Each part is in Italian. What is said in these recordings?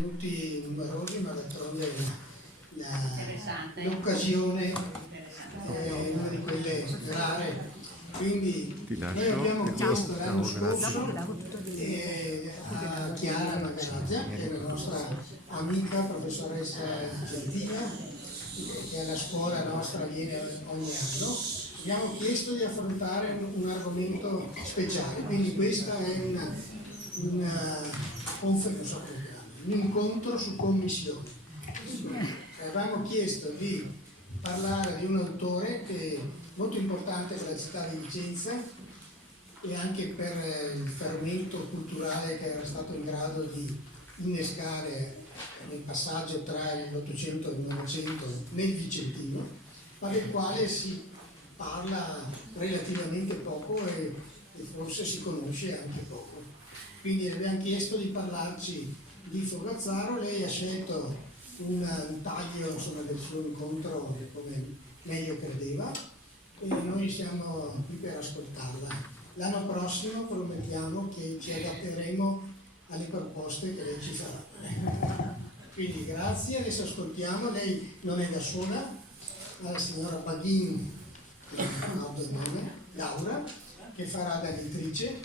Tutti numerosi, ma d'altronde l'occasione è una di quelle rare. Quindi noi abbiamo chiesto l'anno scorso a Chiara Maganazza, che è la nostra amica professoressa Giardina, che alla scuola nostra viene ogni anno, abbiamo chiesto di affrontare un argomento speciale. Quindi questa è un incontro su commissioni. Avevamo chiesto di parlare di un autore che è molto importante per la città di Vicenza e anche per il fermento culturale che era stato in grado di innescare nel passaggio tra l'Ottocento e il Novecento nel Vicentino, ma del quale si parla relativamente poco e forse si conosce anche poco. Quindi abbiamo chiesto di parlarci di Fogazzaro. Lei ha scelto un taglio del suo incontro come meglio credeva e noi siamo qui per ascoltarla. L'anno prossimo promettiamo che ci adatteremo alle proposte che lei ci farà. Quindi grazie, adesso ascoltiamo. Lei non è da sola, la signora Baghin, Laura, che farà da lettrice,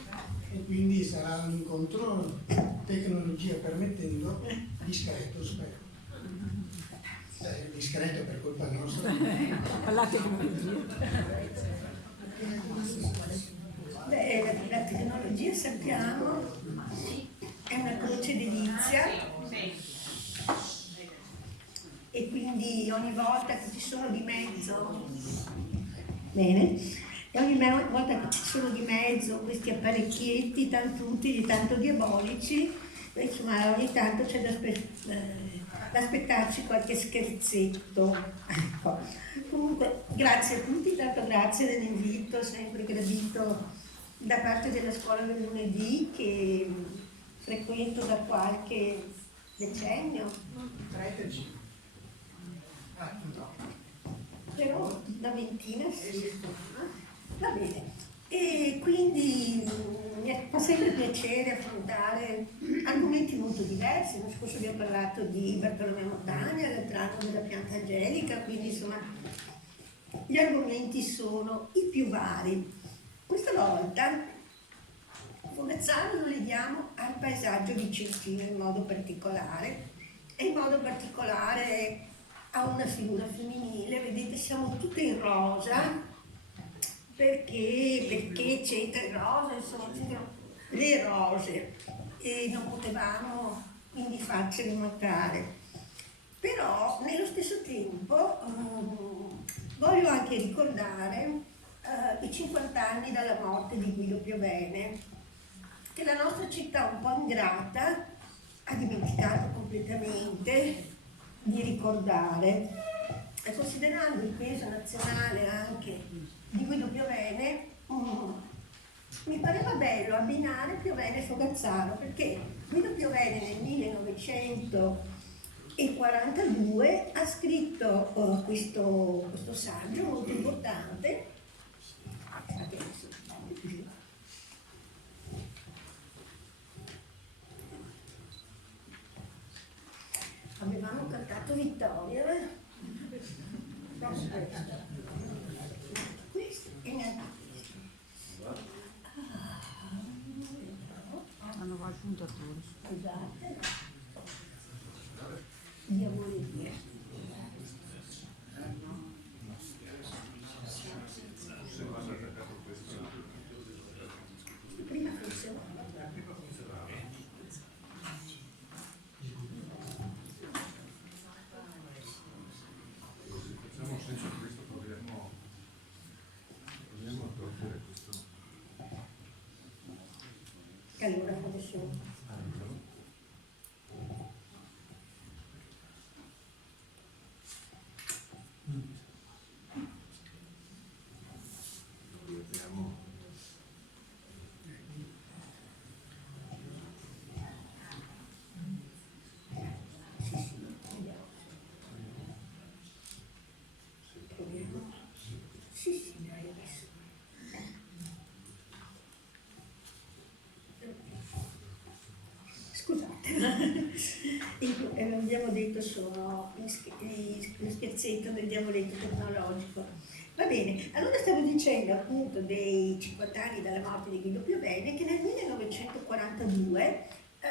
e quindi sarà un incontro, tecnologia permettendo, discreto, spero. Discreto per colpa nostra. La tecnologia. La tecnologia, sappiamo, è una croce delizia e quindi ogni volta che ci sono di mezzo questi apparecchietti tanto utili, tanto diabolici, insomma ogni tanto c'è da aspettarci qualche scherzetto. Ecco. Comunque grazie a tutti, tanto grazie dell'invito sempre gradito da parte della scuola del lunedì che frequento da qualche decennio. Però una ventina sì. Va bene. E quindi mi fa sempre piacere affrontare argomenti molto diversi. L'anno scorso abbiamo parlato di Bartolomeo Montagna, l'altro anno della pianta angelica, quindi insomma gli argomenti sono i più vari. Questa volta Fogazzaro lo leghiamo al paesaggio vicentino in modo particolare, e in modo particolare a una figura femminile. Vedete, siamo tutte in rosa, perché c'entra il rosa, insomma, le rose, e non potevamo quindi farcele notare. Però nello stesso tempo voglio anche ricordare i 50 anni dalla morte di Guido Piovene, che la nostra città un po' ingrata ha dimenticato completamente di ricordare. E considerando il peso nazionale anche di Guido Piovene, mi pareva bello abbinare Piovene e Fogazzaro, perché Guido Piovene nel 1942 ha scritto questo saggio molto importante. Avevamo cantato Vittoria, questo è neanche questo. Hanno raggiunto attori. Scusate, di amore via. Prima funzionava. Senza questo proviamo a togliere questo. Allora adesso Vediamo. sì, dai, adesso. abbiamo detto sono lo scherzetto del diavoletto tecnologico. Va bene, allora stavo dicendo appunto dei 50 anni dalla morte di Guido Piovene che nel 1942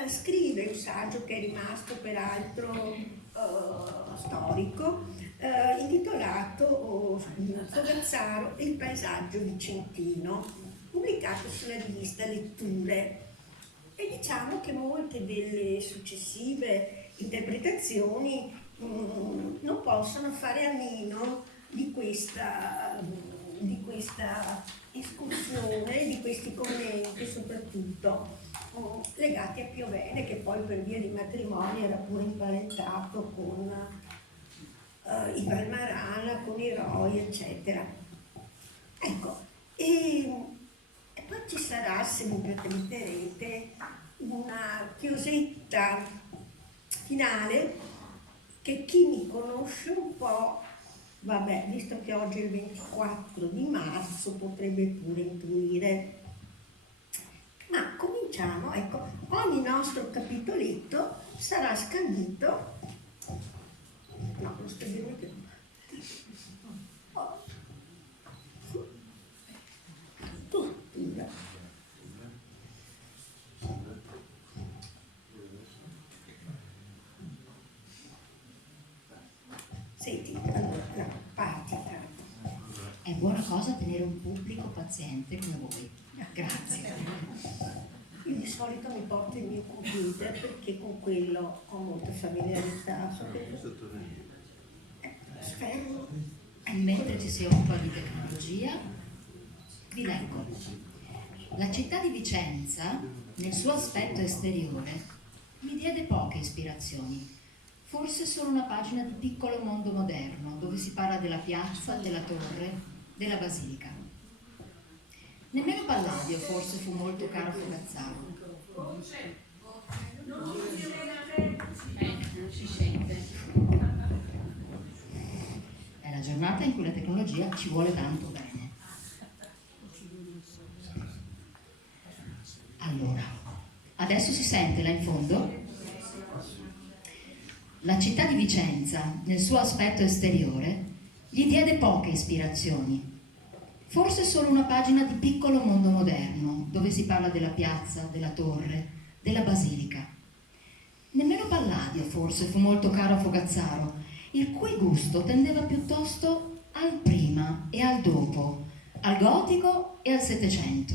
scrive un saggio che è rimasto peraltro storico, intitolato Fogazzaro e il paesaggio vicentino, pubblicato sulla rivista Letture. E diciamo che molte delle successive interpretazioni non possono fare a meno di questa escursione, di questi commenti soprattutto legati a Piovene, che poi per via di matrimonio era pure imparentato con i Valmarana, con i Roi, eccetera. Ecco, e poi ci sarà, se mi permetterete, una chiosetta finale che chi mi conosce un po', vabbè, visto che oggi è il 24 di marzo, potrebbe pure intuire. Ma cominciamo, ecco, ogni nostro capitoletto sarà scandito. No, non sto bene più. Senti, allora, parti. È buona cosa tenere un pubblico paziente come voi. Grazie. Io di solito mi porto il mio computer perché con quello ho molta familiarità. Spero. Mentre ci si occupa di tecnologia, vi leggo. La città di Vicenza, nel suo aspetto esteriore, mi diede poche ispirazioni. Forse solo una pagina di Piccolo mondo moderno, dove si parla della piazza, della torre, della basilica. Nemmeno Palladio forse fu molto caro a Fogazzaro. Non si sente. È la giornata in cui la tecnologia ci vuole tanto bene. Allora, adesso si sente là in fondo? La città di Vicenza, nel suo aspetto esteriore, gli diede poche ispirazioni. Forse solo una pagina di Piccolo mondo moderno, dove si parla della piazza, della torre, della basilica. Nemmeno Palladio forse fu molto caro a Fogazzaro, il cui gusto tendeva piuttosto al prima e al dopo, al gotico e al Settecento.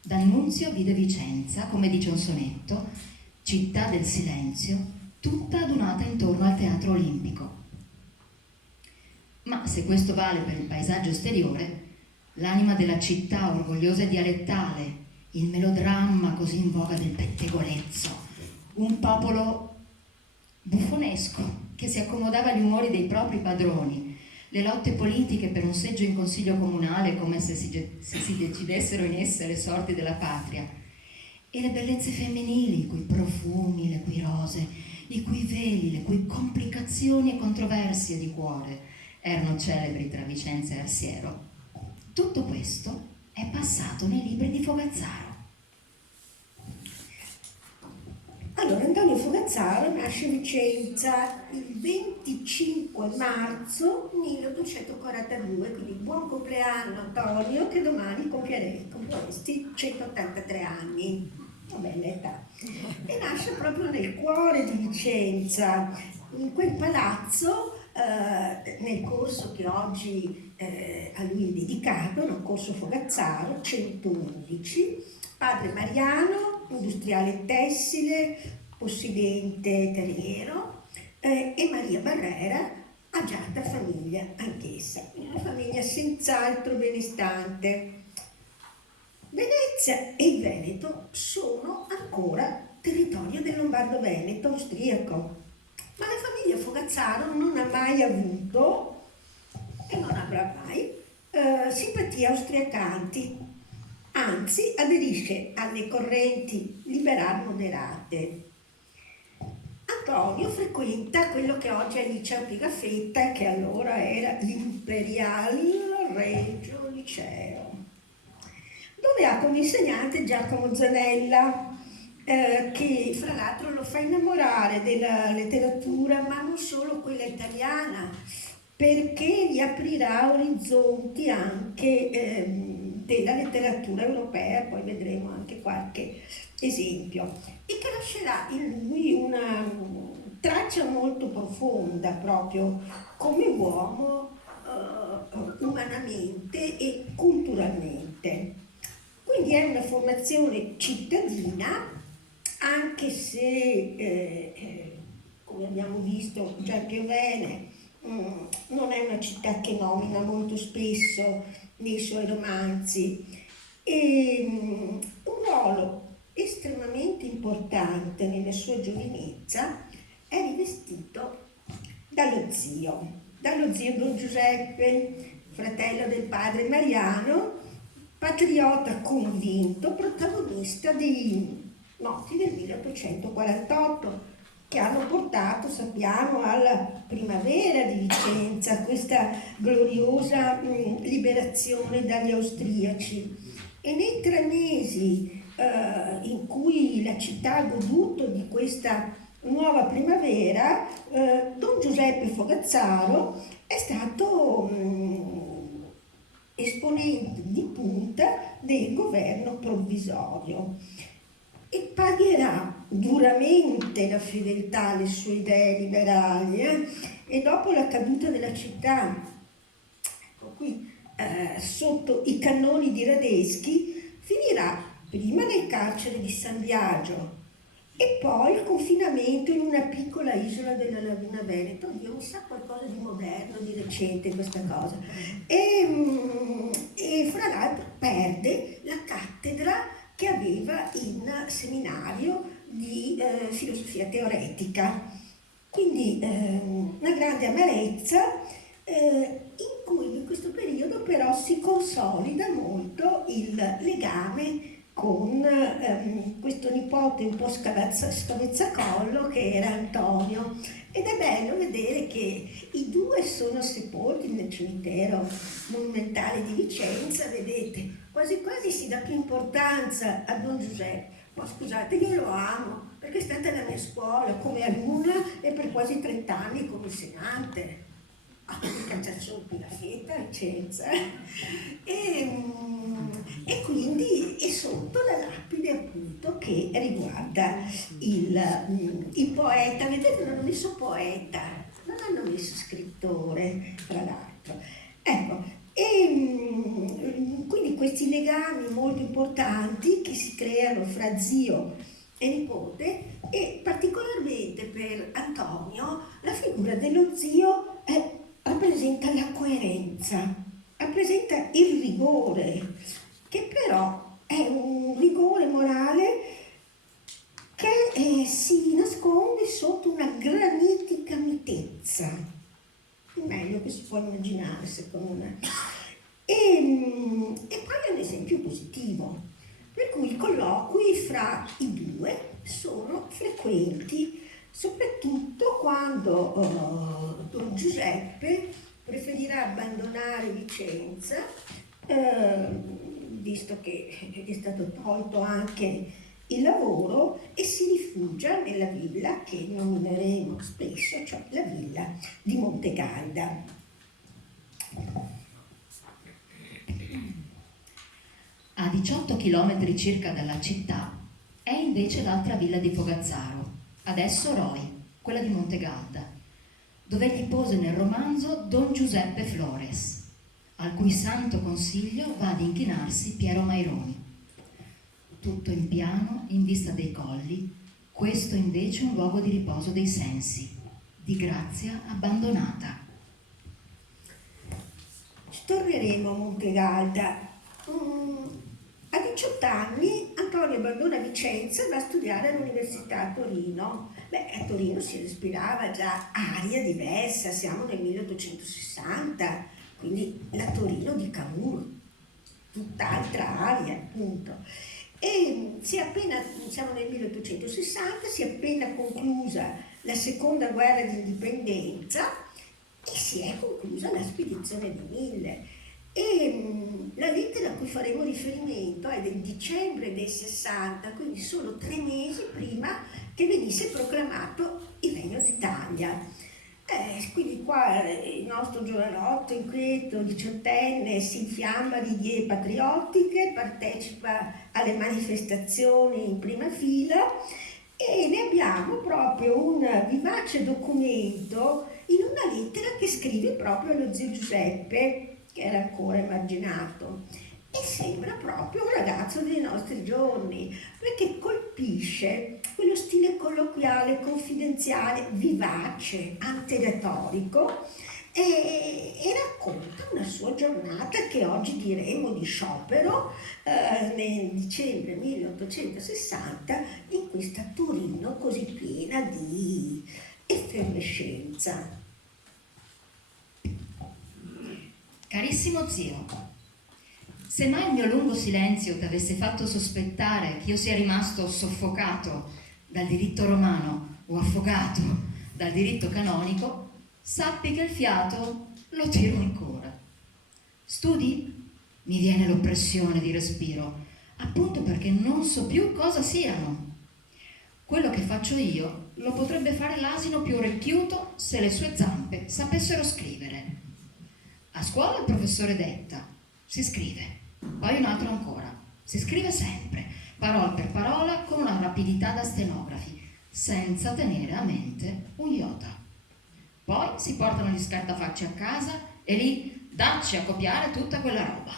D'Annunzio vide Vicenza, come dice un sonetto, città del silenzio, tutta adunata intorno al teatro olimpico. Ma se questo vale per il paesaggio esteriore, l'anima della città orgogliosa e dialettale, il melodramma così in voga del pettegolezzo, un popolo buffonesco che si accomodava agli umori dei propri padroni, le lotte politiche per un seggio in consiglio comunale come se si decidessero in esse le sorti della patria, e le bellezze femminili, i cui profumi, le cui rose, i cui veli, le cui complicazioni e controversie di cuore erano celebri tra Vicenza e Arsiero. Tutto questo è passato nei libri di Fogazzaro. Allora, Antonio Fogazzaro nasce a Vicenza il 25 marzo 1842, quindi buon compleanno Antonio, che domani compieresti 183 anni, una bella età. E nasce proprio nel cuore di Vicenza, in quel palazzo, nel corso che oggi a lui è dedicato, nel corso Fogazzaro 111, padre Mariano, industriale tessile, possidente terriero, e Maria Barrera, agiata famiglia anch'essa, una famiglia senz'altro benestante. Venezia e il Veneto sono ancora territorio del Lombardo-Veneto austriaco, ma la famiglia Fogazzaro non ha mai avuto e non avrà mai simpatie austriacanti, anzi aderisce alle correnti liberal moderate. Antonio frequenta quello che oggi è il liceo Pigafetta e che allora era l'Imperial Reggio Liceo, dove ha come insegnante Giacomo Zanella, che fra l'altro lo fa innamorare della letteratura, ma non solo quella italiana, perché gli aprirà orizzonti anche della letteratura europea, poi vedremo anche qualche esempio, e che lascerà in lui una traccia molto profonda proprio come uomo, umanamente e culturalmente. Quindi è una formazione cittadina, anche se, come abbiamo visto già a Piovene, non è una città che nomina molto spesso nei suoi romanzi, e un ruolo estremamente importante nella sua giovinezza è rivestito dallo zio Don Giuseppe, fratello del padre Mariano, patriota convinto, protagonista dei Notti del 1848, che hanno portato, sappiamo, alla primavera di Vicenza, questa gloriosa liberazione dagli austriaci. E nei 3 mesi in cui la città ha goduto di questa nuova primavera, Don Giuseppe Fogazzaro è stato esponente di punta del governo provvisorio e pagherà duramente la fedeltà alle sue idee liberali, e dopo la caduta della città, ecco qui, sotto i cannoni di Radeschi, finirà prima nel carcere di San Biagio e poi il confinamento in una piccola isola della Laguna Veneto. Dio, mi sa qualcosa di moderno, di recente questa cosa. E fra l'altro perde la cattedra che aveva in seminario di filosofia teoretica. Quindi una grande amarezza, in cui in questo periodo però si consolida molto il legame con questo nipote un po' scavezzacollo che era Antonio, ed è bello vedere che i due sono sepolti nel cimitero monumentale di Vicenza. Vedete, quasi quasi si dà più importanza a Don Giuseppe. Ma scusate, io lo amo perché è stata la mia scuola come alunna e per quasi 30 anni come insegnante. Cacciaccione qui la feta, Vicenza. E quindi è sotto la lapide appunto che riguarda il poeta. Vedete, non hanno messo poeta, non hanno messo scrittore, tra l'altro. Ecco, quindi questi legami molto importanti che si creano fra zio e nipote, e particolarmente per Antonio la figura dello zio rappresenta la coerenza, rappresenta il rigore, che però è un rigore morale che si nasconde sotto una granitica mitezza, il meglio che si può immaginare secondo me. E poi è un esempio positivo, per cui i colloqui fra i due sono frequenti, soprattutto quando Don Giuseppe preferirà abbandonare Vicenza, visto che è stato tolto anche il lavoro, e si rifugia nella villa che nomineremo spesso, cioè la villa di Montegalda. A 18 km circa dalla città è invece l'altra villa di Fogazzaro, adesso Roi, quella di Montegalda, dove gli pose nel romanzo Don Giuseppe Flores, al cui santo consiglio va ad inchinarsi Piero Maironi. Tutto in piano, in vista dei colli, questo invece è un luogo di riposo dei sensi, di grazia abbandonata. Torneremo a Montegalda. A 18 anni Antonio abbandona Vicenza e va a studiare all'Università a Torino. A Torino si respirava già aria diversa, siamo nel 1860, quindi la Torino di Cavour, tutt'altra aria appunto. E siamo nel 1860, si è appena conclusa la seconda guerra di indipendenza e si è conclusa la spedizione di Mille. La lettera a cui faremo riferimento è del dicembre del 60, quindi solo 3 mesi prima che venisse proclamato il Regno d'Italia. Quindi qua il nostro giovanotto inquieto, diciottenne, si infiamma di idee patriottiche, partecipa alle manifestazioni in prima fila e ne abbiamo proprio un vivace documento in una lettera che scrive proprio allo zio Giuseppe, che era ancora emarginato, e sembra proprio un ragazzo dei nostri giorni, perché colpisce quello stile colloquiale, confidenziale, vivace, antiretorico e racconta una sua giornata che oggi diremo di sciopero nel dicembre 1860 in questa Torino così piena di effervescenza. Carissimo zio, se mai il mio lungo silenzio ti avesse fatto sospettare che io sia rimasto soffocato dal diritto romano o affogato dal diritto canonico, sappi che il fiato lo tiro ancora. Studi? Mi viene l'oppressione di respiro, appunto perché non so più cosa siano. Quello che faccio io lo potrebbe fare l'asino più orecchiuto se le sue zampe sapessero scrivere. A scuola il professore detta, si scrive. Poi un altro ancora, si scrive sempre, parola per parola, con una rapidità da stenografi, senza tenere a mente un iota. Poi si portano gli scartafacci a casa e lì dacci a copiare tutta quella roba.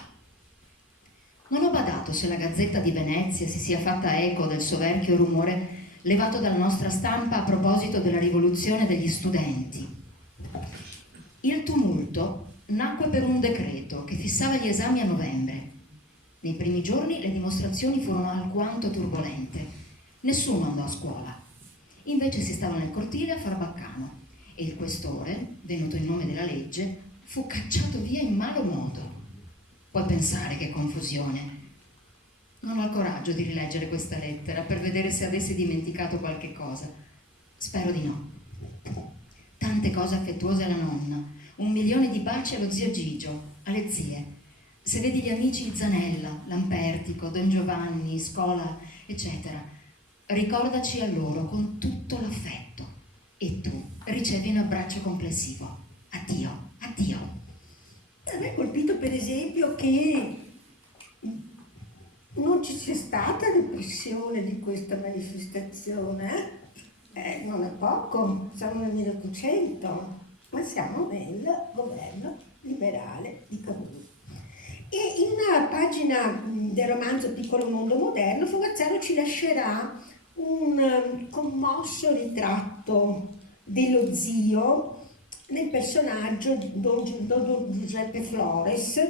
Non ho badato se la Gazzetta di Venezia si sia fatta eco del soverchio rumore levato dalla nostra stampa a proposito della rivoluzione degli studenti. Il tumulto nacque per un decreto che fissava gli esami a novembre. Nei primi giorni le dimostrazioni furono alquanto turbolente. Nessuno andò a scuola. Invece si stava nel cortile a far baccano e il questore, venuto in nome della legge, fu cacciato via in malo modo. Puoi pensare che confusione. Non ho il coraggio di rileggere questa lettera per vedere se avesse dimenticato qualche cosa. Spero di no. Tante cose affettuose alla nonna, 1 milione di baci allo zio Gigio, alle zie. Se vedi gli amici Zanella, Lampertico, Don Giovanni, Scola, eccetera, ricordaci a loro con tutto l'affetto e tu ricevi un abbraccio complessivo. Addio, addio. A me ha colpito per esempio che non ci sia stata repressione di questa manifestazione, non è poco, siamo nel 1800, ma siamo nel governo liberale di Cavour. E in una pagina del romanzo Piccolo mondo moderno, Fogazzaro ci lascerà un commosso ritratto dello zio nel personaggio di Don Giuseppe Flores,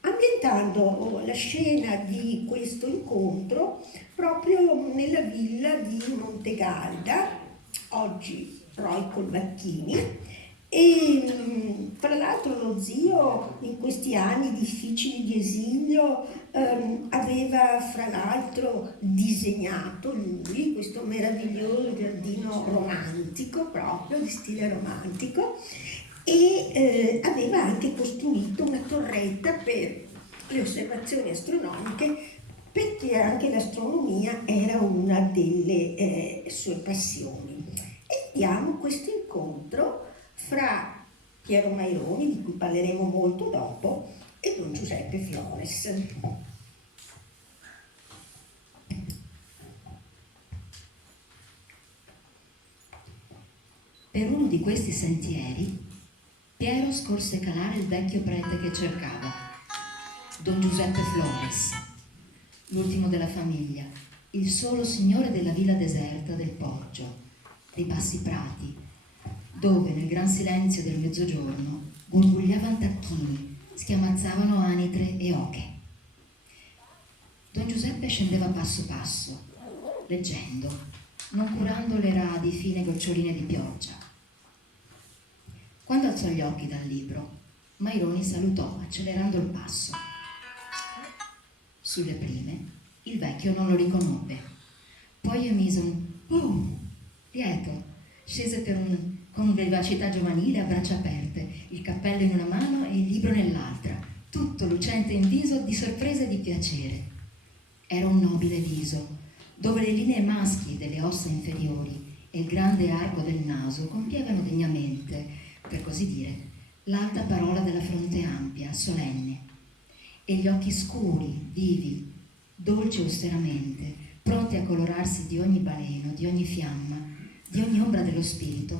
ambientando la scena di questo incontro proprio nella villa di Montegalda, oggi Roi Colvacchini. E tra l'altro lo zio in questi anni difficili di esilio aveva fra l'altro disegnato lui questo meraviglioso giardino romantico, proprio di stile romantico, e aveva anche costruito una torretta per le osservazioni astronomiche, perché anche l'astronomia era una delle sue passioni. E vediamo questo incontro fra Piero Maironi, di cui parleremo molto dopo, e Don Giuseppe Flores. Per uno di questi sentieri, Piero scorse calare il vecchio prete che cercava, Don Giuseppe Flores, l'ultimo della famiglia, il solo signore della villa deserta del Poggio, dei Bassi Prati, dove nel gran silenzio del mezzogiorno gorgogliavano tacchini, schiamazzavano anitre e oche. Don Giuseppe scendeva passo passo, leggendo, non curando le radi fine goccioline di pioggia. Quando alzò gli occhi dal libro, Maironi salutò accelerando il passo. Sulle prime, il vecchio non lo riconobbe. Poi emise un lieto, scese con vivacità giovanile a braccia aperte, il cappello in una mano e il libro nell'altra, tutto lucente in viso di sorpresa e di piacere. Era un nobile viso, dove le linee maschi delle ossa inferiori e il grande arco del naso compievano degnamente, per così dire, l'alta parola della fronte ampia, solenne, e gli occhi scuri, vivi, dolci austeramente, pronti a colorarsi di ogni baleno, di ogni fiamma, di ogni ombra dello spirito,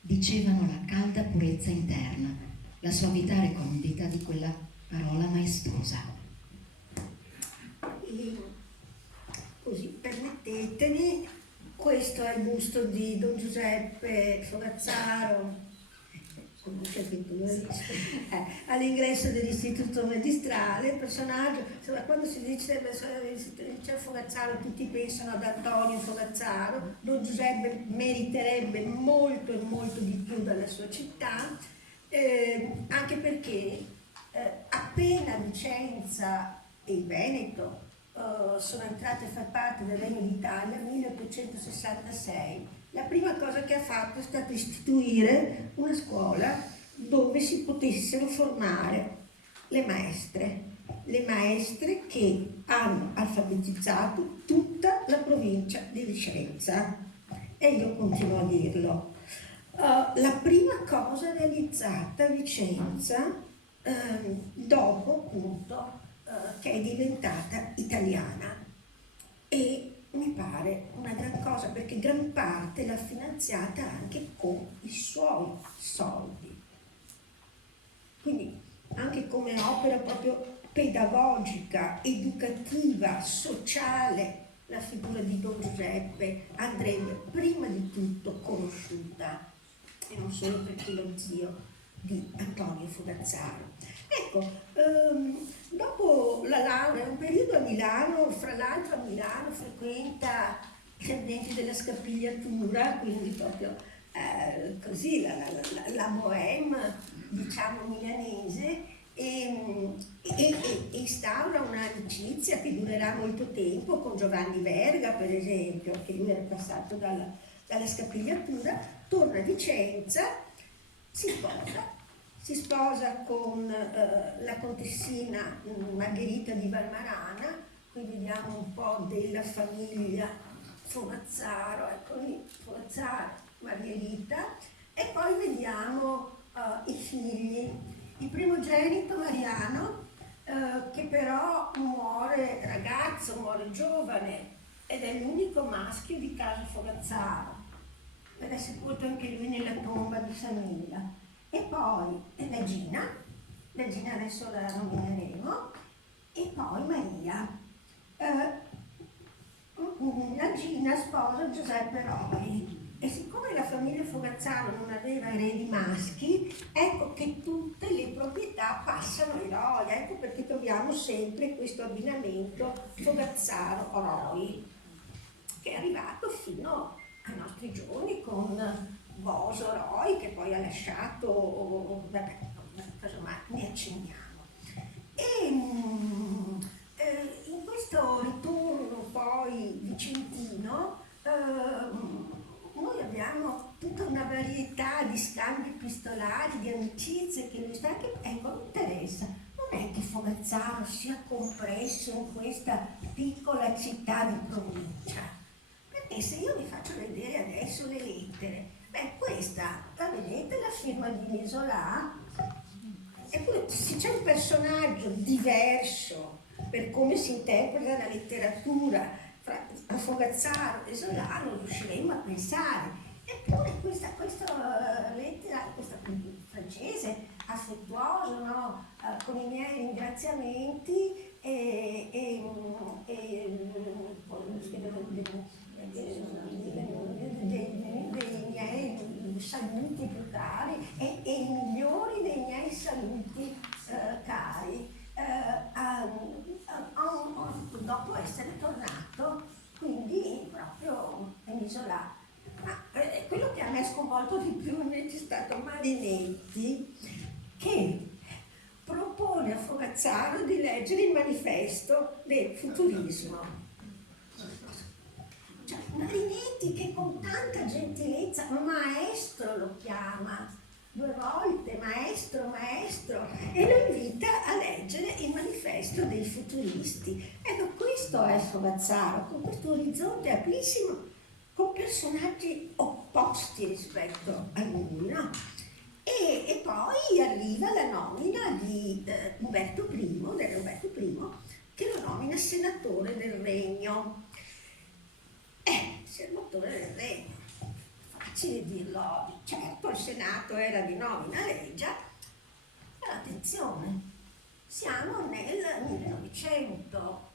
dicevano la calda purezza interna, la soavità e recondita di quella parola maestosa. E così, permettetemi, questo è il busto di Don Giuseppe Fogazzaro, all'ingresso dell'istituto magistrale. Personaggio, insomma, quando si dice Fogazzaro tutti pensano ad Antonio Fogazzaro. Don Giuseppe meriterebbe molto e molto di più dalla sua città, anche perché appena Vicenza e il Veneto sono entrate a far parte del Regno d'Italia nel 1866, la prima cosa che ha fatto è stata istituire una scuola dove si potessero formare le maestre che hanno alfabetizzato tutta la provincia di Vicenza, e io continuo a dirlo. La prima cosa realizzata a Vicenza dopo appunto che è diventata italiana, e mi pare una gran cosa perché gran parte l'ha finanziata anche con i suoi soldi, quindi anche come opera proprio pedagogica, educativa, sociale. La figura di Don Giuseppe andrebbe prima di tutto conosciuta, e non solo perché lo zio di Antonio Fogazzaro. Ecco, dopo la laurea, un periodo a Milano, fra l'altro a Milano frequenta gli ambienti della scapigliatura, quindi proprio così la bohème, diciamo, milanese, e instaura un'amicizia che durerà molto tempo con Giovanni Verga, per esempio, che lui era passato dalla scapigliatura, torna a Vicenza, si sposa con la contessina Margherita di Valmarana. Qui vediamo un po' della famiglia Fogazzaro, ecco lì, Fogazzaro, Margherita, e poi vediamo i figli. Il primogenito Mariano, che però muore ragazzo, muore giovane, ed è l'unico maschio di casa Fogazzaro, ed è sepolto anche lui nella tomba di Samilla. E poi la Gina adesso la nomineremo, e poi Maria. La Gina sposa Giuseppe Roi, e siccome la famiglia Fogazzaro non aveva eredi maschi, ecco che tutte le proprietà passano ai Roi, ecco perché troviamo sempre questo abbinamento Fogazzaro-Roi, che è arrivato fino ai nostri giorni con Boso Roi, che poi ha lasciato, vabbè, casomai ne accenniamo. E in questo ritorno poi vicentino noi abbiamo tutta una varietà di scambi epistolari, di amicizie che lui sta, che ecco, mi interessa. Non è che Fogazzaro sia compresso in questa piccola città di provincia, perché se io vi faccio vedere adesso le lettere, beh, questa, la vedete, la firma di Isolà, eppure se c'è un personaggio diverso per come si interpreta la letteratura fra Fogazzaro e Isolà non riusciremo a pensare. Eppure questa lettera, questa francese, affettuoso, no? Con i miei ringraziamenti dei miei saluti più cari e i migliori dei miei saluti cari, dopo essere tornato quindi proprio in Isola. Ma quello che a me ha sconvolto di più invece è stato Marinetti, che propone a Fogazzaro di leggere il manifesto del futurismo. Cioè, Marinetti, che con tanta gentilezza maestro lo chiama 2 volte, maestro, e lo invita a leggere il manifesto dei futuristi. Ecco, questo è Fogazzaro, con questo orizzonte amplissimo, con personaggi opposti rispetto a lui, no? E poi arriva la nomina di Umberto I, che lo nomina senatore del Regno. Senatore del Regno, facile dirlo, certo il Senato era di nomina leggia, però attenzione, siamo nel 1900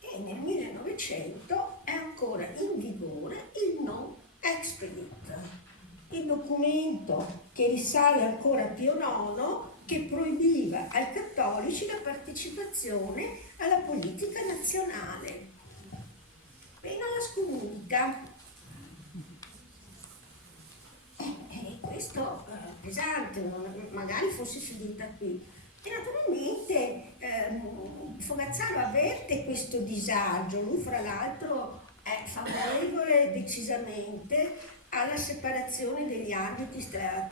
e nel 1900 è ancora in vigore il non expedit, il documento che risale ancora a Pio IX, che proibiva ai cattolici la partecipazione alla politica nazionale. Pena la scomunica. Questo è pesante, magari fosse finita qui. E naturalmente Fogazzaro avverte questo disagio, lui fra l'altro è favorevole decisamente alla separazione degli ambiti tra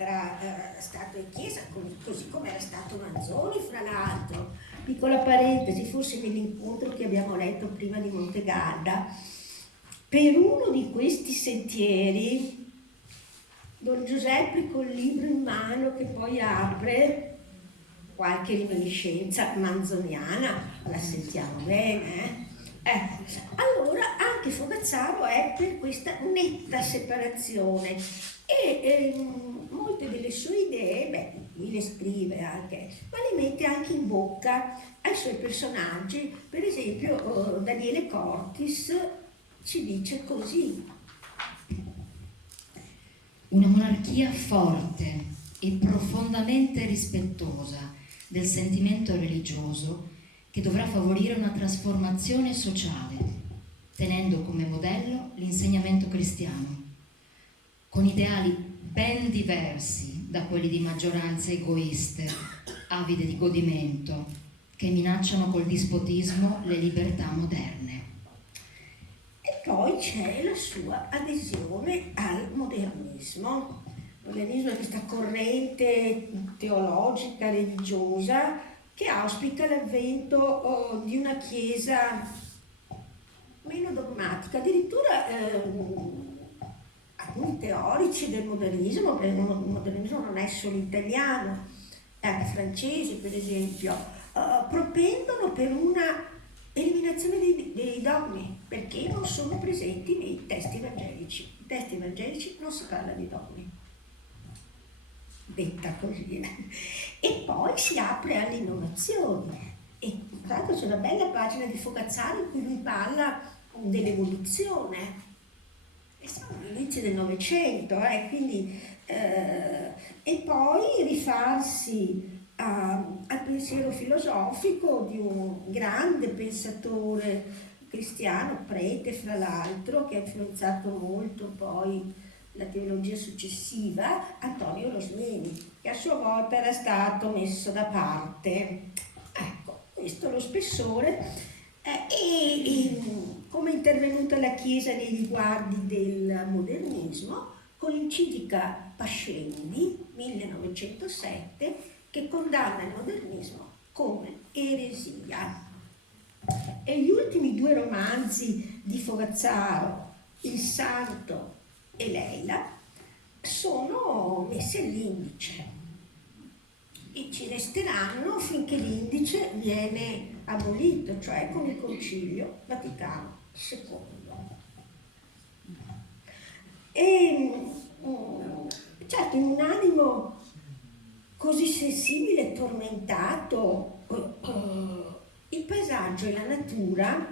Stato e Chiesa, così come era stato Manzoni fra l'altro. Piccola parentesi, forse nell'incontro che abbiamo letto prima di Montegarda, per uno di questi sentieri Don Giuseppe col libro in mano che poi apre qualche reminiscenza manzoniana, la sentiamo bene, allora anche Fogazzaro è per questa netta separazione e molte delle sue idee, lui le scrive anche, ma le mette anche in bocca ai suoi personaggi. Per esempio Daniele Cortis ci dice così: una monarchia forte e profondamente rispettosa del sentimento religioso che dovrà favorire una trasformazione sociale, tenendo come modello l'insegnamento cristiano, con ideali ben diversi da quelli di maggioranze egoiste, avide di godimento, che minacciano col dispotismo le libertà moderne. E poi c'è la sua adesione al modernismo. Il modernismo è questa corrente teologica, religiosa, che auspica l'avvento di una Chiesa meno dogmatica. Addirittura alcuni teorici del modernismo, perché il modernismo non è solo italiano, anche francesi per esempio, propendono per una eliminazione dei dogmi, perché non sono presenti nei testi evangelici. I testi evangelici non si parla di dogmi, detta così. E poi si apre alle innovazioni. E tra l'altro c'è una bella pagina di Fogazzaro in cui lui parla dell'evoluzione. E siamo all'inizio del Novecento, quindi e poi rifarsi al pensiero filosofico di un grande pensatore cristiano, prete fra l'altro, che ha influenzato molto poi la teologia successiva, Antonio Rosmini, che a sua volta era stato messo da parte. Ecco, questo è lo spessore. E come è intervenuta la Chiesa nei riguardi del modernismo, con l'enciclica Pascendi, 1907, che condanna il modernismo come eresia. E gli ultimi due romanzi di Fogazzaro, Il Santo e Leila, sono messi all'indice e ci resteranno finché l'indice viene abolito, cioè con il Concilio Vaticano II. E certo, in un animo così sensibile e tormentato, il paesaggio e la natura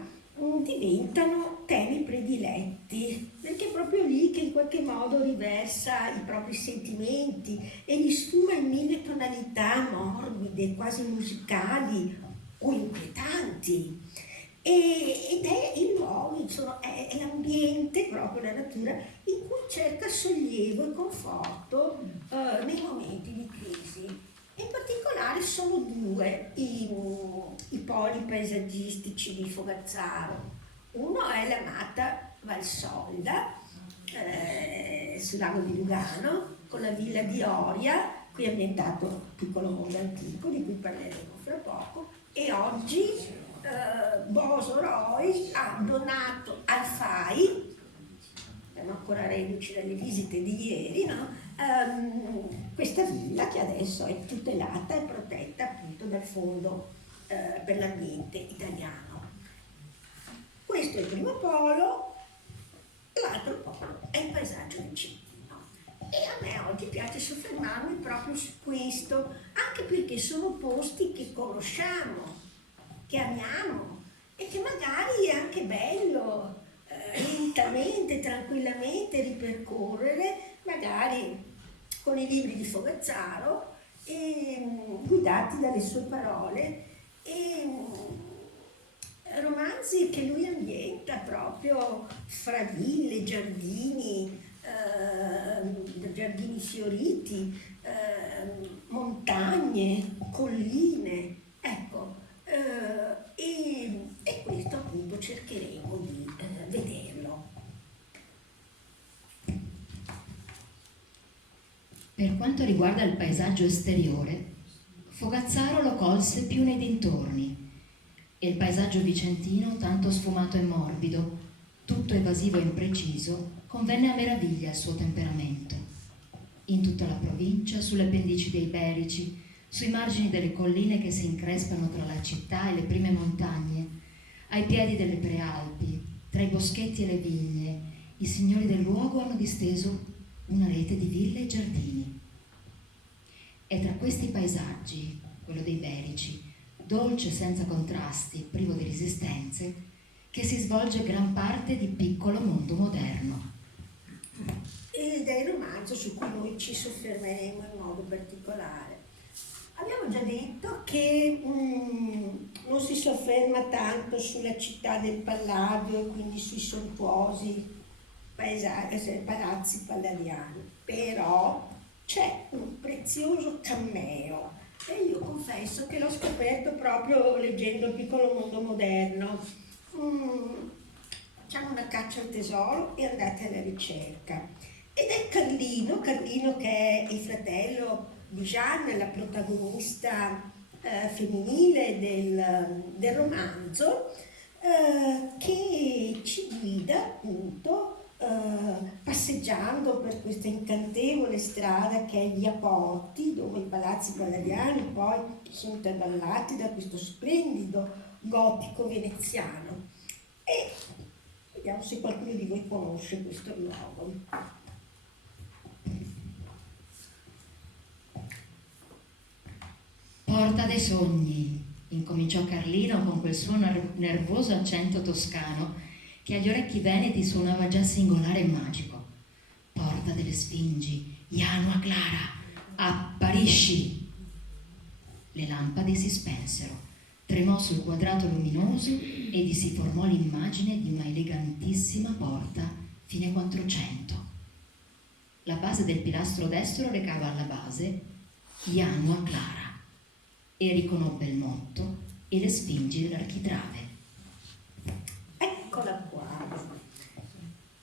diventano temi prediletti, perché è proprio lì che in qualche modo riversa i propri sentimenti e li sfuma in mille tonalità morbide, quasi musicali o inquietanti. Ed è il luogo, insomma, è l'ambiente, proprio la natura, in cui cerca sollievo e conforto nei momenti di crisi. In particolare sono due i poli paesaggistici di Fogazzaro. Uno è l'amata Valsolda, sul lago di Lugano, con la villa di Oria, qui è ambientato Piccolo Mondo Antico, di cui parleremo fra poco, e oggi Boso Roy ha donato al FAI, siamo ancora reduci dalle visite di ieri, no? Questa villa che adesso è tutelata e protetta appunto dal Fondo per l'Ambiente italiano. Questo è il primo polo, l'altro polo è il paesaggio vicentino. E a me oggi piace soffermarmi proprio su questo, anche perché sono posti che conosciamo, che amiamo e che magari è anche bello lentamente, tranquillamente ripercorrere, magari con i libri di Fogazzaro, guidati dalle sue parole, e romanzi che lui ambienta proprio fra ville, giardini, giardini fioriti, montagne, colline, ecco, e questo appunto cercheremo di vederlo. Per quanto riguarda il paesaggio esteriore, Fogazzaro lo colse più nei dintorni e il paesaggio vicentino, tanto sfumato e morbido, tutto evasivo e impreciso, convenne a meraviglia al suo temperamento. In tutta la provincia, sulle pendici dei Berici, sui margini delle colline che si increspano tra la città e le prime montagne, ai piedi delle prealpi, tra i boschetti e le vigne, i signori del luogo hanno disteso una rete di ville e giardini. E tra questi paesaggi, quello dei Berici, dolce senza contrasti, privo di resistenze, che si svolge gran parte di Piccolo Mondo Moderno. Ed è il romanzo su cui noi ci soffermeremo in modo particolare. Abbiamo già detto che non si sofferma tanto sulla città del Palladio e quindi sui sontuosi palazzi palladiani, però c'è un prezioso cameo e io confesso che l'ho scoperto proprio leggendo Il Piccolo Mondo Moderno. Facciamo una caccia al tesoro e andate alla ricerca. Ed è Carlino che è il fratello di Jeanne, la protagonista femminile del romanzo, che ci guida appunto passeggiando per questa incantevole strada che è via Porti, dove i palazzi palladiani poi sono intervallati da questo splendido gotico veneziano. E vediamo se qualcuno di voi conosce questo luogo. Porta dei sogni, incominciò Carlino con quel suo nervoso accento toscano che agli orecchi veneti suonava già singolare e magico. Porta delle Sfingi, Janua Clara, apparisci! Le lampade si spensero, tremò sul quadrato luminoso e vi si formò l'immagine di una elegantissima porta fine 400. La base del pilastro destro recava alla base Janua Clara e riconobbe il motto e le Sfingi dell'architrave. Eccola qua,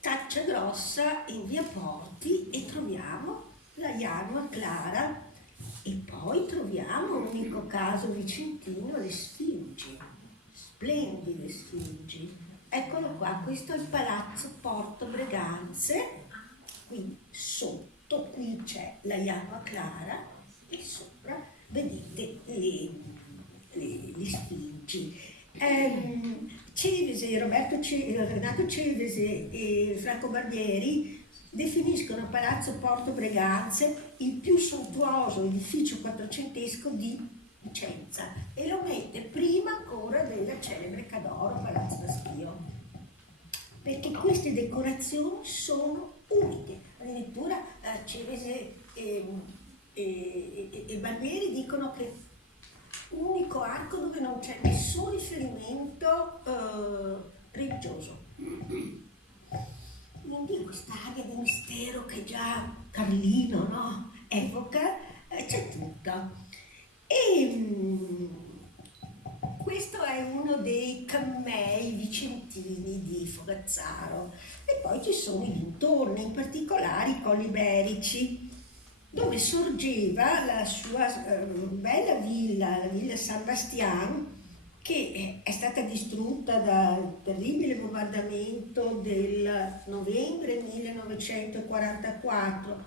Caccia Grossa in via Porti, e troviamo la Janua Clara e poi troviamo un unico caso vicentino, le Sfingi, splendide Sfingi. Eccolo qua, questo è il palazzo Porto Breganze, qui sotto, qui c'è la Janua Clara e sopra vedete le Sfingi. Renato Cevese e Franco Barbieri definiscono Palazzo Porto Breganze il più sontuoso edificio quattrocentesco di Vicenza e lo mette prima ancora della celebre Cadoro Palazzo da Schio, perché queste decorazioni sono uniche. Addirittura Cevese e Barbieri dicono che unico arco dove non c'è nessun riferimento religioso. Quindi quest'area di mistero che già Carlino, no, evoca, c'è tutta. E questo è uno dei cammei vicentini di Fogazzaro. E poi ci sono i dintorni, in particolare i Colli Berici. dove sorgeva la sua bella villa, la villa San Bastian, che è stata distrutta dal terribile bombardamento del novembre 1944,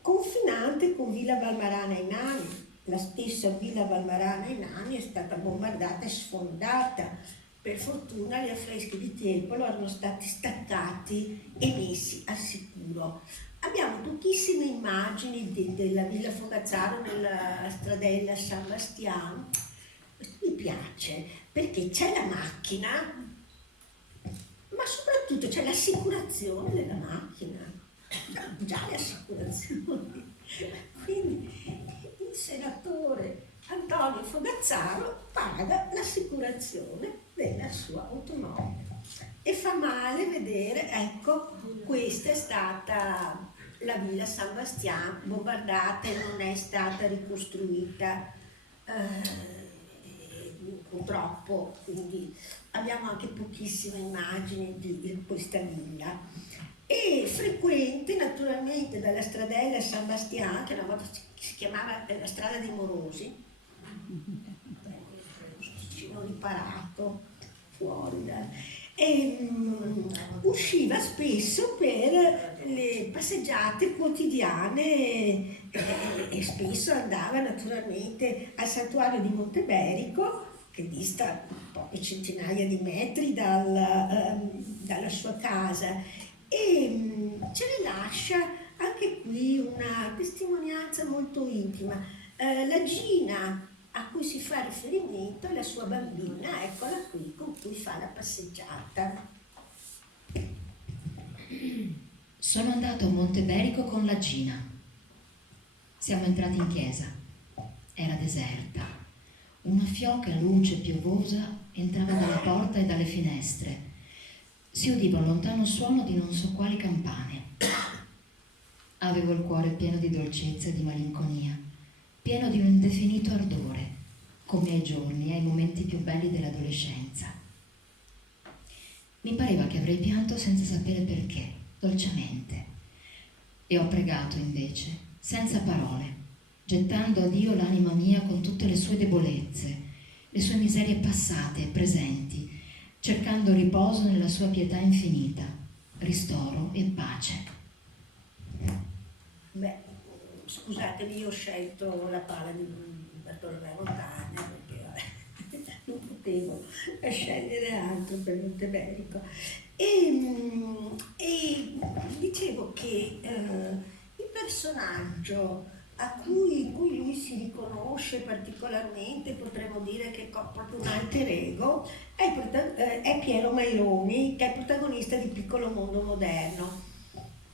confinante con Villa Valmarana ai Nani. La stessa Villa Valmarana ai Nani è stata bombardata e sfondata. Per fortuna gli affreschi di Tiepolo erano stati staccati e messi al sicuro. Abbiamo pochissime immagini della Villa Fogazzaro nella stradella San Bastian. Mi piace perché c'è la macchina, ma soprattutto c'è l'assicurazione della macchina, già le assicurazioni. Quindi il senatore Antonio Fogazzaro paga l'assicurazione della sua automobile. E fa male vedere, ecco, questa è stata la Villa San Bastian bombardata e non è stata ricostruita. Purtroppo, quindi abbiamo anche pochissime immagini di questa villa. E frequente naturalmente dalla stradella San Bastian, che una volta si chiamava la strada dei Morosi, vicino riparato fuori e usciva spesso per le passeggiate quotidiane e spesso andava naturalmente al santuario di Monteberico, che dista poche centinaia di metri dalla sua casa, e ce ne lascia anche qui una testimonianza molto intima. La Gina a cui si fa riferimento è la sua bambina, eccola qui, con cui fa la passeggiata. Sono andato a Monteberico con la Gina. Siamo entrati in chiesa. Era deserta. Una fioca luce piovosa entrava dalla porta e dalle finestre. Si udiva un lontano suono di non so quali campane. Avevo il cuore pieno di dolcezza e di malinconia, pieno di un indefinito ardore, come ai giorni e ai momenti più belli dell'adolescenza. Mi pareva che avrei pianto senza sapere perché, dolcemente. E ho pregato invece, senza parole, gettando a Dio l'anima mia con tutte le sue debolezze, le sue miserie passate e presenti, cercando riposo nella sua pietà infinita, ristoro e pace. Beh, scusatemi, io ho scelto la palla di Bartolomeo Montagna perché non potevo scegliere altro per Monteberico. E dicevo che il personaggio a cui lui si riconosce particolarmente, potremmo dire che è proprio un alter ego, è Piero Maironi, che è protagonista di Piccolo Mondo Moderno.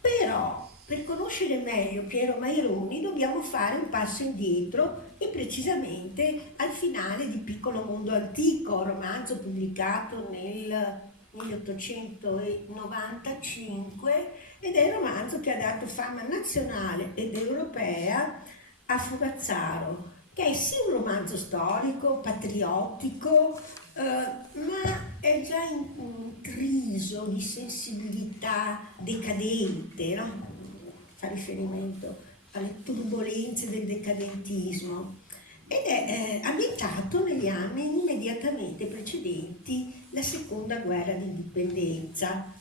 Però per conoscere meglio Piero Maironi dobbiamo fare un passo indietro e precisamente al finale di Piccolo Mondo Antico, romanzo pubblicato nel 1895 ed è il romanzo che ha dato fama nazionale ed europea a Fogazzaro, che è sì un romanzo storico, patriottico, ma è già intriso di sensibilità decadente, no? Fa riferimento alle turbolenze del decadentismo ed è ambientato negli anni immediatamente precedenti la seconda guerra d'indipendenza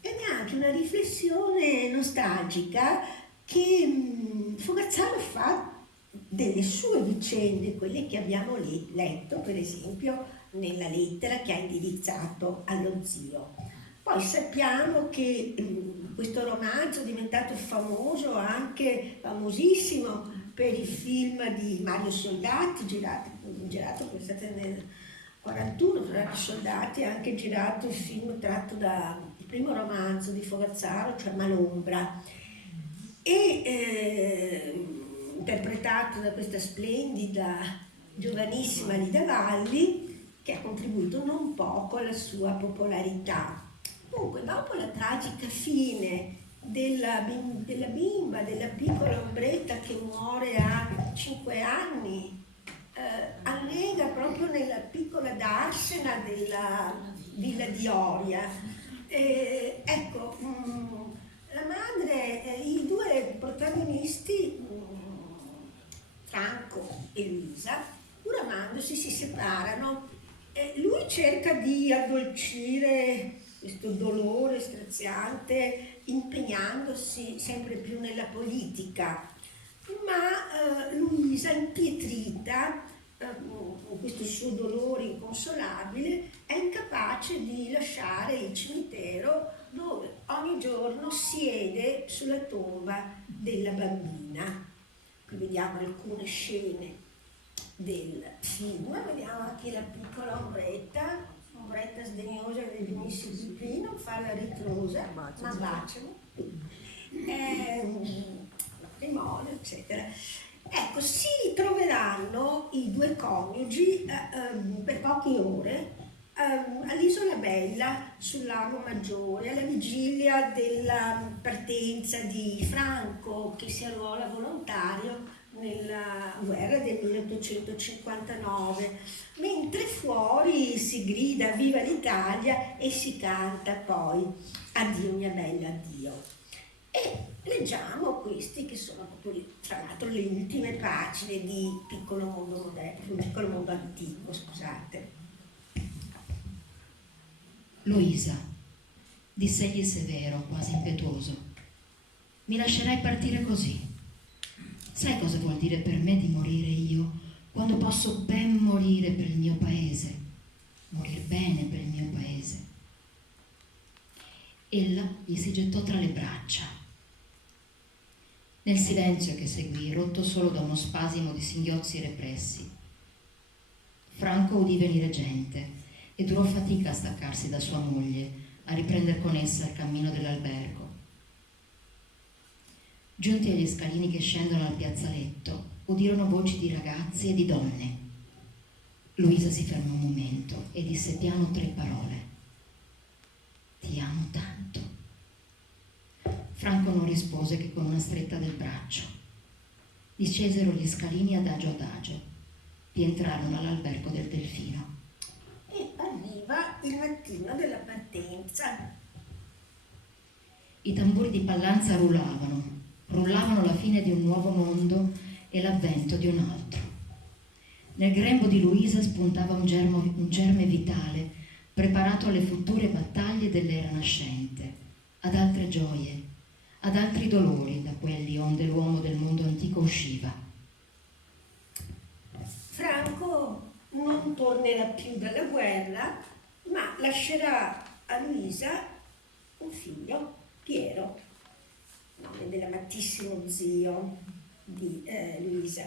ed è anche una riflessione nostalgica che Fogazzaro fa delle sue vicende, quelle che abbiamo letto per esempio nella lettera che ha indirizzato allo zio. Poi sappiamo che questo romanzo è diventato famoso, anche famosissimo, per il film di Mario Soldati, girato pensate nel 1941, Frati Soldati, ha anche girato il film tratto dal primo romanzo di Fogazzaro, cioè Malombra, e interpretato da questa splendida, giovanissima Lida Valli, che ha contribuito non poco alla sua popolarità. Comunque, dopo la tragica fine della bimba, della piccola ombretta che muore a 5 anni, allega proprio nella piccola darsena della villa di Oria. Ecco, la madre, i due protagonisti Franco e Luisa, uramandosi, si separano. Lui cerca di addolcire questo dolore straziante impegnandosi sempre più nella politica, ma Luisa, impietrita con questo suo dolore inconsolabile, è incapace di lasciare il cimitero dove ogni giorno siede sulla tomba della bambina. Qui vediamo alcune scene del film, vediamo anche la piccola ombretta sdegnosa del benissimo qui, non fa la ritrosa, ma baciano, matrimonio, eccetera. Ecco, si ritroveranno i due coniugi per poche ore all'Isola Bella sul Lago Maggiore, alla vigilia della partenza di Franco, che si arruola volontario nella guerra del 1859, mentre fuori si grida viva l'Italia e si canta poi addio mia bella addio. E leggiamo questi che sono proprio, tra l'altro, le ultime pagine di Piccolo Mondo Moderno, Piccolo Mondo Antico, scusate. Luisa, diss'egli severo, quasi impetuoso, mi lascerai partire così? Sai cosa vuol dire per me di morire io, quando posso ben morire per il mio paese, morir bene per il mio paese? Ella gli si gettò tra le braccia. Nel silenzio che seguì, rotto solo da uno spasimo di singhiozzi repressi, Franco udì venire gente e durò fatica a staccarsi da sua moglie, a riprendere con essa il cammino dell'albergo. Giunti agli scalini che scendono al piazzaletto, udirono voci di ragazzi e di donne. Luisa si fermò un momento e disse piano 3 parole. Ti amo tanto. Franco non rispose che con una stretta del braccio. Discesero gli scalini adagio adagio, rientrarono all'albergo del Delfino. E arriva il mattino della partenza. I tamburi di Pallanza rullavano la fine di un nuovo mondo e l'avvento di un altro. Nel grembo di Luisa spuntava un germe vitale, preparato alle future battaglie dell'era nascente, ad altre gioie, ad altri dolori da quelli onde l'uomo del mondo antico usciva. Franco non tornerà più dalla guerra, ma lascerà a Luisa un figlio, Piero, nome dell'amatissimo zio di Luisa.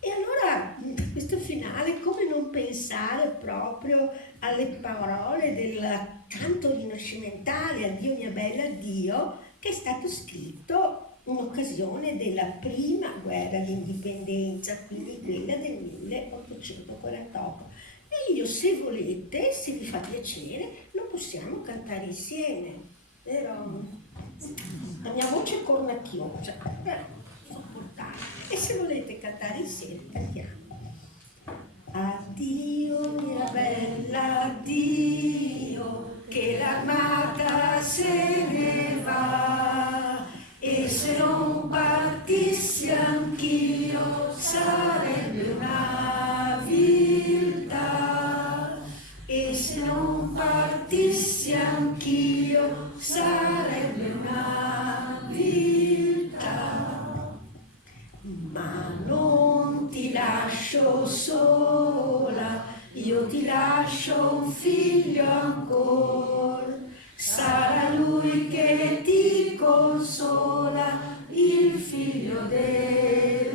E allora, in questo finale, come non pensare proprio alle parole del canto rinascimentale Addio mia bella addio, che è stato scritto in occasione della prima guerra di indipendenza, quindi quella del 1848. E io, se volete, se vi fa piacere, lo possiamo cantare insieme, vero? La mia voce è cornacchiosa, però sopportare. E se volete cantare insieme, cantiamo. Addio mia bella, addio, che l'armata se ne va, e se non partissi anch'io sarebbe una viltà, e se non partissi anch'io sarebbe una viltà. Ma non ti lascio sola, io ti lascio un figlio ancora, sarà lui che ti consola, il figlio dell'amor.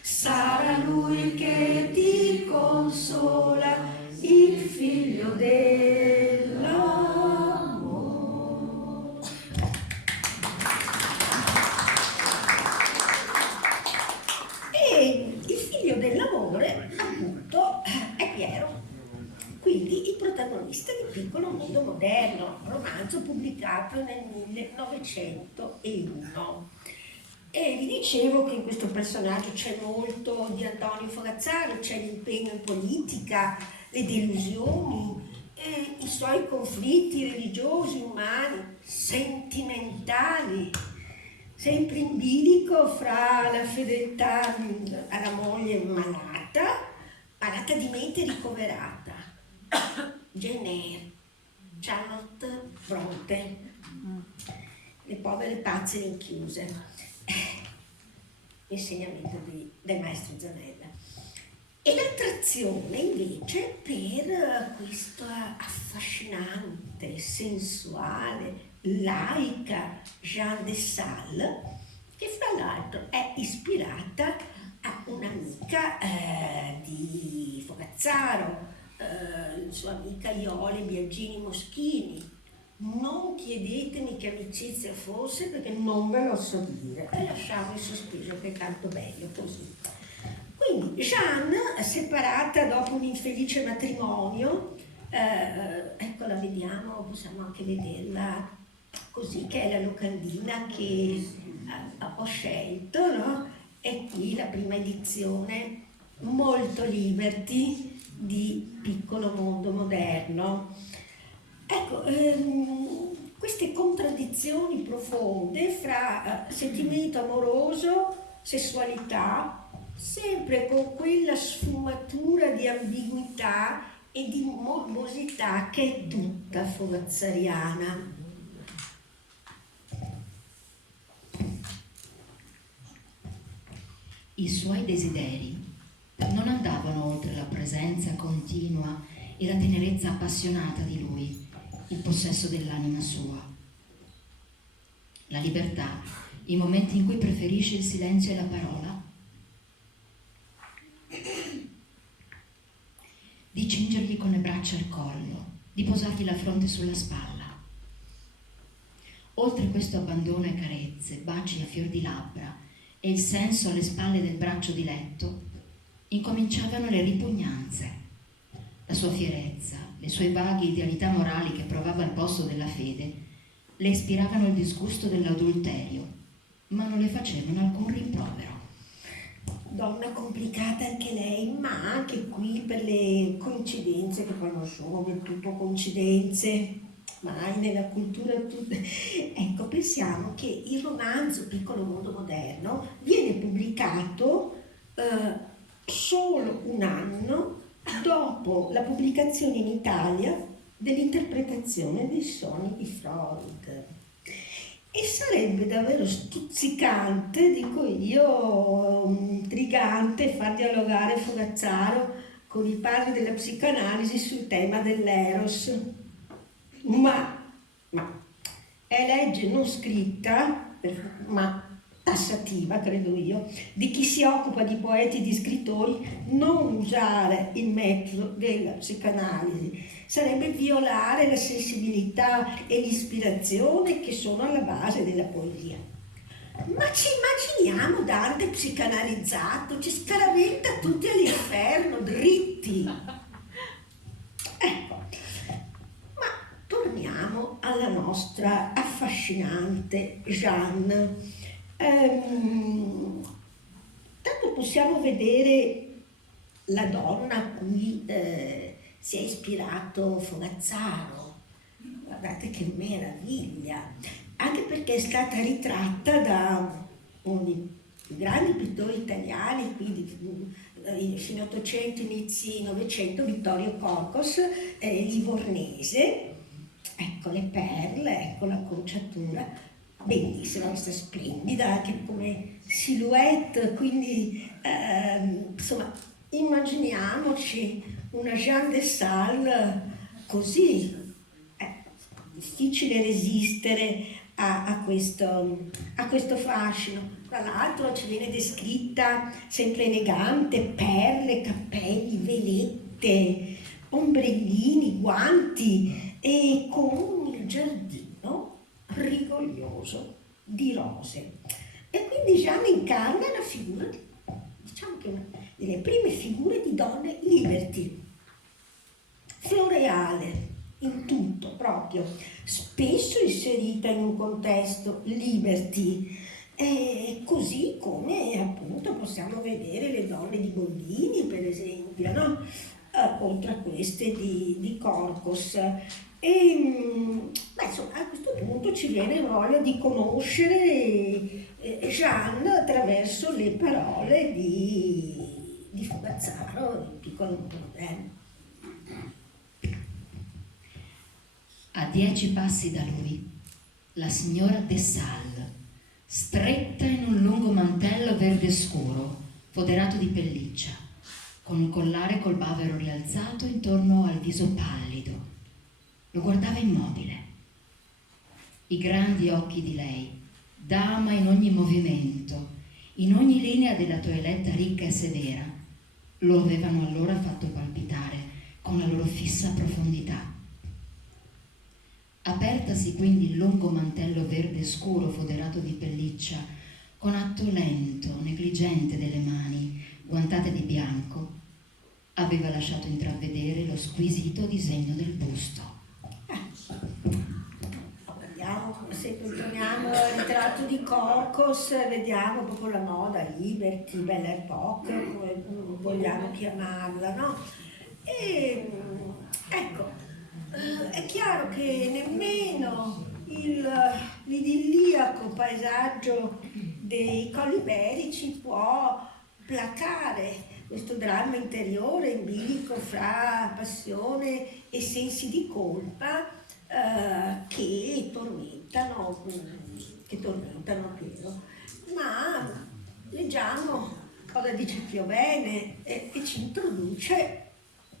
Sarà lui che ti consola, il figlio dell'amor. E il figlio dell'amore, appunto, è Piero. Quindi il protagonista di Piccolo Mondo Moderno, romanzo pubblicato nel 1901. E vi dicevo che in questo personaggio c'è molto di Antonio Fogazzaro, c'è l'impegno in politica, le delusioni, i suoi conflitti religiosi, umani, sentimentali. sempre in bilico fra la fedeltà alla moglie malata di mente ricoverata, Jane Eyre, Charlotte Bronte, le povere pazze rinchiuse, l'insegnamento del maestro Zanella. E l'attrazione invece per questa affascinante, sensuale, laica Jeanne de Sales, che fra l'altro è ispirata a un'amica di Fogazzaro, sua amica Iole Biagini Moschini. Non chiedetemi che amicizia fosse perché non ve lo so dire, e lasciamo in sospeso che canto bello così. Quindi Jeanne, separata dopo un infelice matrimonio, ecco la vediamo, possiamo anche vederla così, che è la locandina che ho scelto, no? E qui la prima edizione molto Liberty di Piccolo Mondo Moderno. Ecco, queste contraddizioni profonde fra sentimento amoroso, sessualità, sempre con quella sfumatura di ambiguità e di morbosità che è tutta fogazzariana. I suoi desideri non andavano oltre la presenza continua e la tenerezza appassionata di lui, il possesso dell'anima sua. La libertà, i momenti in cui preferisce il silenzio e la parola, di cingergli con le braccia al collo, di posargli la fronte sulla spalla. Oltre questo abbandono e carezze, baci a fior di labbra e il senso alle spalle del braccio di letto, incominciavano le ripugnanze. La sua fierezza, le sue vaghe idealità morali che provava al posto della fede, le ispiravano il disgusto dell'adulterio, ma non le facevano alcun rimprovero. Donna complicata anche lei, ma anche qui per le coincidenze, che poi non sono del tutto coincidenze, mai nella cultura tutta. Ecco, pensiamo che il romanzo Piccolo Mondo Moderno viene pubblicato solo un anno dopo la pubblicazione in Italia dell'interpretazione dei sogni di Freud. E sarebbe davvero stuzzicante, dico io, intrigante, far dialogare Fogazzaro con i padri della psicanalisi sul tema dell'eros. Ma è legge non scritta, ma tassativa, credo io, di chi si occupa di poeti e di scrittori non usare il metodo della psicanalisi. Sarebbe violare la sensibilità e l'ispirazione che sono alla base della poesia. Ma ci immaginiamo Dante psicanalizzato, ci scaraventa tutti all'inferno, dritti. Ecco, ma torniamo alla nostra affascinante Jeanne. Tanto possiamo vedere la donna a cui si è ispirato Fogazzaro. Guardate che meraviglia, anche perché è stata ritratta da uno dei più grandi pittori italiani, quindi fine 800, inizi 900, Vittorio Corcos, livornese. Ecco le perle, ecco l'acconciatura, bellissima, questa splendida anche come silhouette, quindi insomma immaginiamoci una Jeanne de Sales così. Difficile resistere a questo fascino. Tra l'altro ci viene descritta sempre elegante, perle, cappelli, velette, ombrellini, guanti e con il giardino rigoglioso di rose. E quindi Jeanne incarna la figura, diciamo che una delle prime figure di donne liberty, floreale in tutto proprio, spesso inserita in un contesto liberty, così come appunto possiamo vedere le donne di Boldini per esempio, no? Oltre a queste di Corcos. Insomma, a questo punto ci viene voglia di conoscere Jeanne attraverso le parole di Fogazzaro, il piccolo mondo moderno. A 10 passi da lui, la signora de Sales, stretta in un lungo mantello verde scuro, foderato di pelliccia, con un collare col bavero rialzato intorno al viso pallido. Lo guardava immobile. I grandi occhi di lei, dama in ogni movimento, in ogni linea della toeletta ricca e severa, lo avevano allora fatto palpitare con la loro fissa profondità. Apertasi quindi il lungo mantello verde scuro foderato di pelliccia, con atto lento, negligente delle mani, guantate di bianco, aveva lasciato intravedere lo squisito disegno del busto. Vediamo, se torniamo al ritratto di Corcos, vediamo proprio la moda Liberty, Belle Époque, come vogliamo chiamarla, no? E ecco, è chiaro che nemmeno l'idilliaco paesaggio dei Colli Iberici può placare questo dramma interiore in bilico fra passione e sensi di colpa che tormentano Piero. Ma leggiamo cosa dice Piovene e ci introduce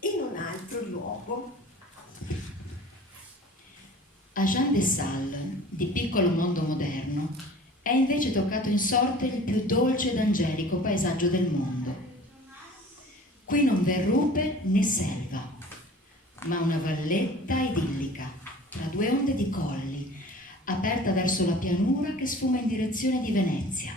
in un altro luogo. A Jeanne de Sales, di Piccolo mondo moderno, è invece toccato in sorte il più dolce ed angelico paesaggio del mondo. Qui non v'è rupe né selva, ma una valletta idillica, tra due onde di colli, aperta verso la pianura che sfuma in direzione di Venezia.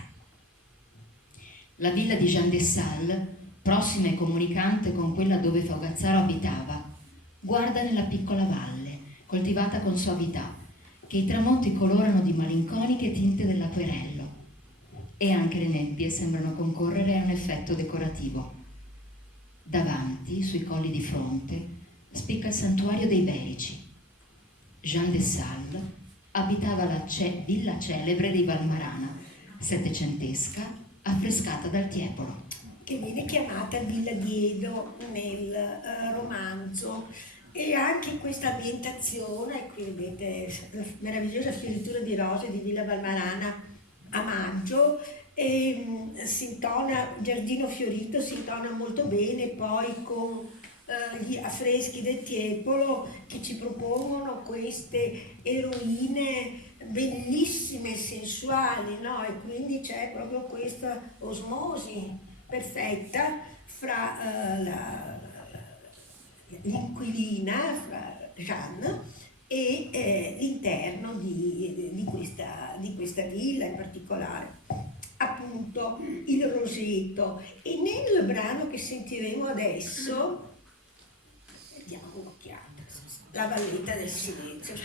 La villa di Jeanne de Sales, prossima e comunicante con quella dove Fogazzaro abitava, guarda nella piccola valle, coltivata con suavità, che i tramonti colorano di malinconiche tinte dell'acquerello, e anche le nebbie sembrano concorrere a un effetto decorativo. Davanti, sui colli di fronte, spicca il santuario dei Berici. Jeanne de Sales abitava la villa celebre di Valmarana, settecentesca, affrescata dal Tiepolo, che viene chiamata Villa Diedo nel romanzo. E anche questa ambientazione, qui vedete la meravigliosa fioritura di rose di Villa Valmarana a maggio, e si intona, giardino fiorito, si intona molto bene poi con gli affreschi del Tiepolo che ci propongono queste eroine bellissime e sensuali, no? E quindi c'è proprio questa osmosi perfetta fra l'inquilina, fra Jeanne e l'interno di questa villa, in particolare appunto il roseto. E nel brano che sentiremo adesso, diamo un'occhiata, La valletta del silenzio,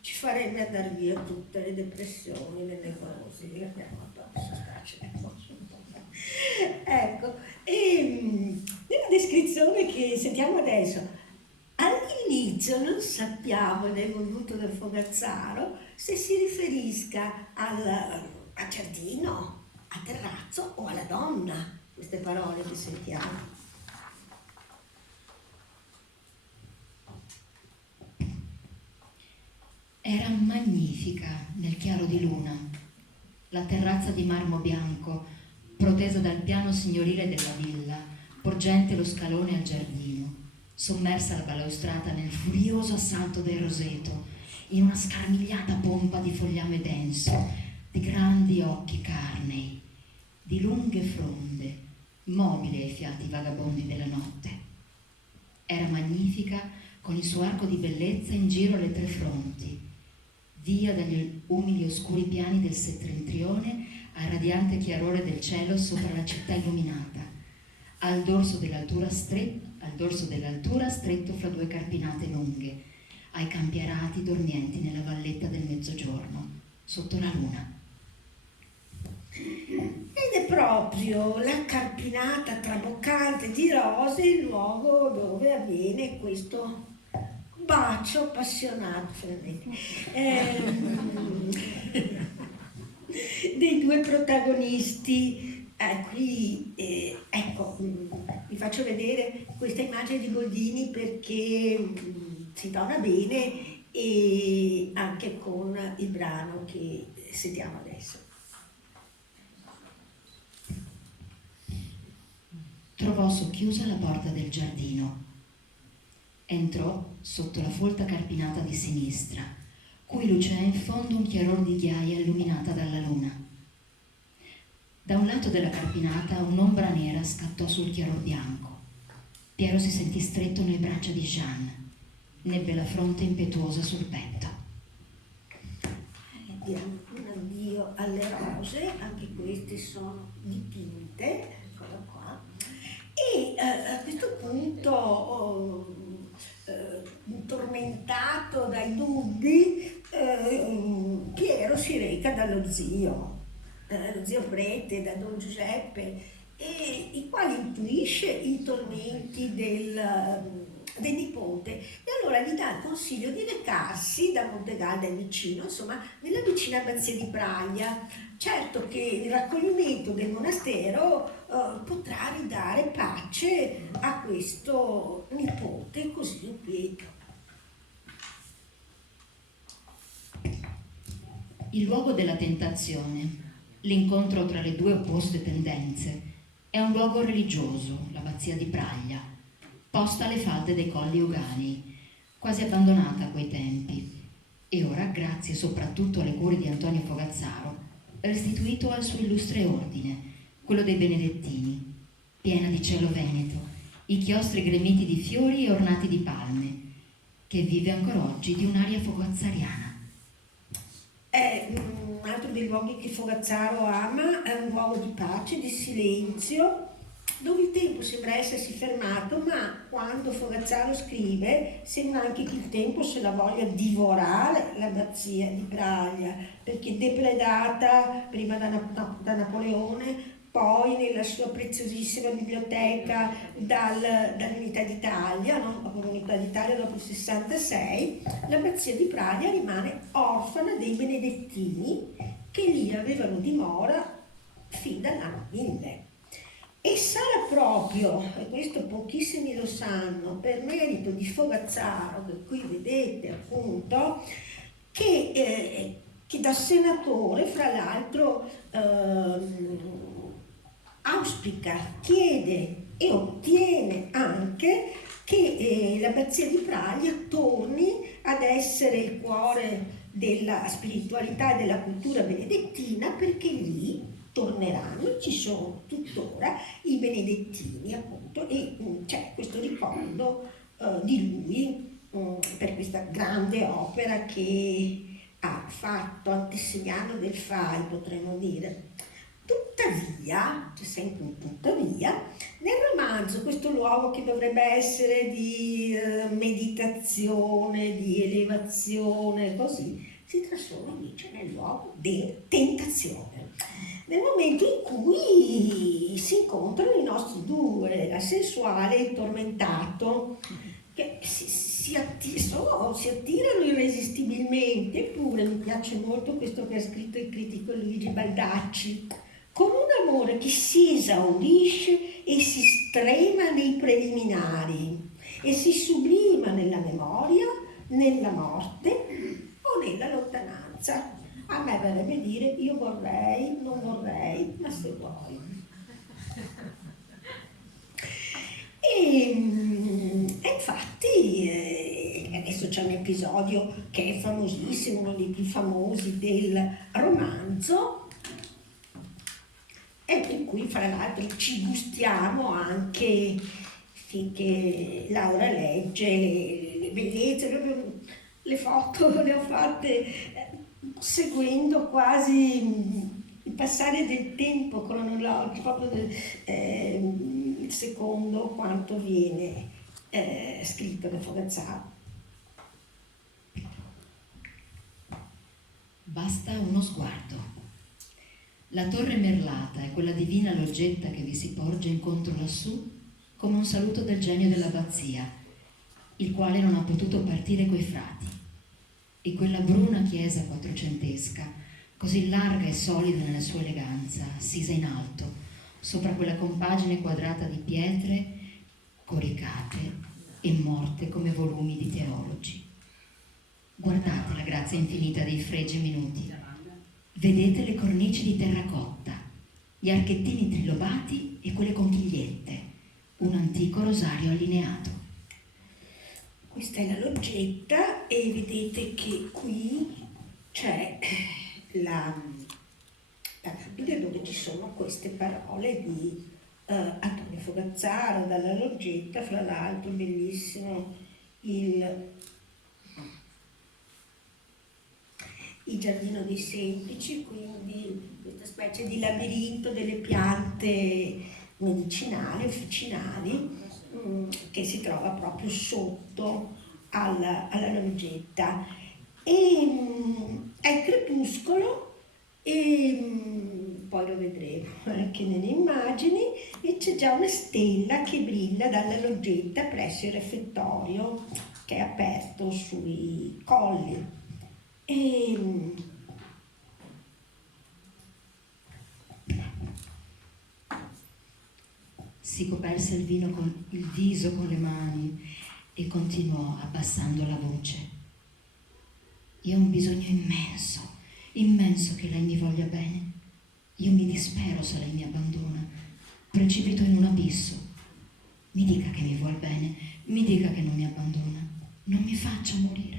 ci farebbe andare via tutte le depressioni, le nevrosi, abbiamo addosso, ecco, e nella descrizione che sentiamo adesso, all'inizio non sappiamo, ed è voluto da Fogazzaro, se si riferisca al giardino, a terrazzo o alla donna, queste parole che sentiamo. Era magnifica nel chiaro di luna, la terrazza di marmo bianco, protesa dal piano signorile della villa, porgente lo scalone al giardino, sommersa la balaustrata nel furioso assalto del roseto, in una scarmigliata pompa di fogliame denso, di grandi occhi carnei, di lunghe fronde, mobili ai fiati vagabondi della notte. Era magnifica con il suo arco di bellezza in giro alle tre fronti, via dagli umili oscuri piani del settentrione al radiante chiarore del cielo sopra la città illuminata, al dorso dell'altura stretto fra due carpinate lunghe, ai campi arati dormienti nella valletta del mezzogiorno, sotto la luna. Ed è proprio la carpinata traboccante di rose il luogo dove avviene questo bacio appassionato. due protagonisti. Qui, ecco, vi faccio vedere questa immagine di Boldini perché si dona bene e anche con il brano che sentiamo adesso. Trovò socchiusa la porta del giardino. Entrò sotto la folta carpinata di sinistra, cui luceva in fondo un chiaror di ghiaia illuminata dalla luna. Da un lato della carpinata un'ombra nera scattò sul chiaror bianco. Piero si sentì stretto nelle braccia di Jeanne, n'ebbe la fronte impetuosa sul petto. Diamo un addio alle rose, anche queste sono dipinte, eccola qua. E a questo punto, tormentato dai dubbi, Piero si reca dallo zio prete, da Don Giuseppe, e il quale intuisce i tormenti del nipote e allora gli dà il consiglio di recarsi da Montegalda è vicino, insomma, nella vicina abbazia di Praglia. Certo che il raccoglimento del monastero potrà ridare pace a questo nipote così inquieto. Il luogo della tentazione, l'incontro tra le due opposte tendenze, è un luogo religioso, l'abbazia di Praglia, posta alle falde dei colli Euganei, quasi abbandonata a quei tempi, e ora, grazie soprattutto alle cure di Antonio Fogazzaro, restituito al suo illustre ordine, quello dei Benedettini, piena di cielo veneto, i chiostri gremiti di fiori e ornati di palme, che vive ancora oggi di un'aria fogazzariana. È un altro dei luoghi che Fogazzaro ama, è un luogo di pace, di silenzio, dove il tempo sembra essersi fermato, ma quando Fogazzaro scrive sembra anche che il tempo se la voglia divorare l'abbazia di Praglia, perché depredata prima da Napoleone, poi nella sua preziosissima biblioteca dall'Unità d'Italia, no? Dopo l'Unità d'Italia, dopo il 66, l'abbazia di Praglia rimane orfana dei Benedettini che lì avevano dimora fin dall'anno 1000. E sarà proprio, e questo pochissimi lo sanno, per merito di Fogazzaro, che qui vedete appunto, che da senatore, fra l'altro, auspica, chiede e ottiene anche che l'abbazia di Praglia torni ad essere il cuore della spiritualità e della cultura benedettina, perché lì torneranno, ci sono tuttora i benedettini appunto, e c'è questo ricordo di lui per questa grande opera che ha fatto, antesignano del Fai, potremmo dire. Tuttavia, c'è sempre un tuttavia, nel romanzo questo luogo che dovrebbe essere di meditazione, di elevazione, così, si trasforma invece nel luogo della tentazione. Nel momento in cui si incontrano i nostri due, la sensuale e il tormentato, che si attirano irresistibilmente, eppure mi piace molto questo che ha scritto il critico Luigi Baldacci, con un amore che si esaurisce e si strema nei preliminari e si sublima nella memoria, nella morte o nella lontananza. A me verrebbe dire io vorrei, non vorrei, ma se vuoi. E infatti adesso c'è un episodio che è famosissimo, uno dei più famosi del romanzo, e in cui fra l'altro ci gustiamo anche finché Laura legge le bellezze, proprio le foto le ho fatte seguendo quasi il passare del tempo cronologico, proprio il secondo quanto viene scritto da Fogazzaro. Basta uno sguardo. La torre merlata e quella divina loggetta che vi si porge incontro lassù come un saluto del genio dell'abbazia, il quale non ha potuto partire coi frati, e quella bruna chiesa quattrocentesca così larga e solida nella sua eleganza, assisa in alto, sopra quella compagine quadrata di pietre coricate e morte come volumi di teologi. Guardate la grazia infinita dei fregi minuti. Vedete le cornici di terracotta, gli archettini trilobati e quelle conchigliette, un antico rosario allineato. Questa è la loggetta e vedete che qui c'è la lapide dove ci sono queste parole di Antonio Fogazzaro dalla loggetta, fra l'altro bellissimo il giardino dei semplici, quindi questa specie di labirinto delle piante medicinali, officinali, che si trova proprio sotto alla loggetta. E è crepuscolo e poi lo vedremo anche nelle immagini, e c'è già una stella che brilla dalla loggetta presso il refettorio che è aperto sui colli. Si coperse il viso con le mani e continuò abbassando la voce. Io ho un bisogno immenso, immenso che lei mi voglia bene. Io mi dispero se lei mi abbandona, precipito in un abisso. Mi dica che mi vuol bene, mi dica che non mi abbandona, non mi faccia morire.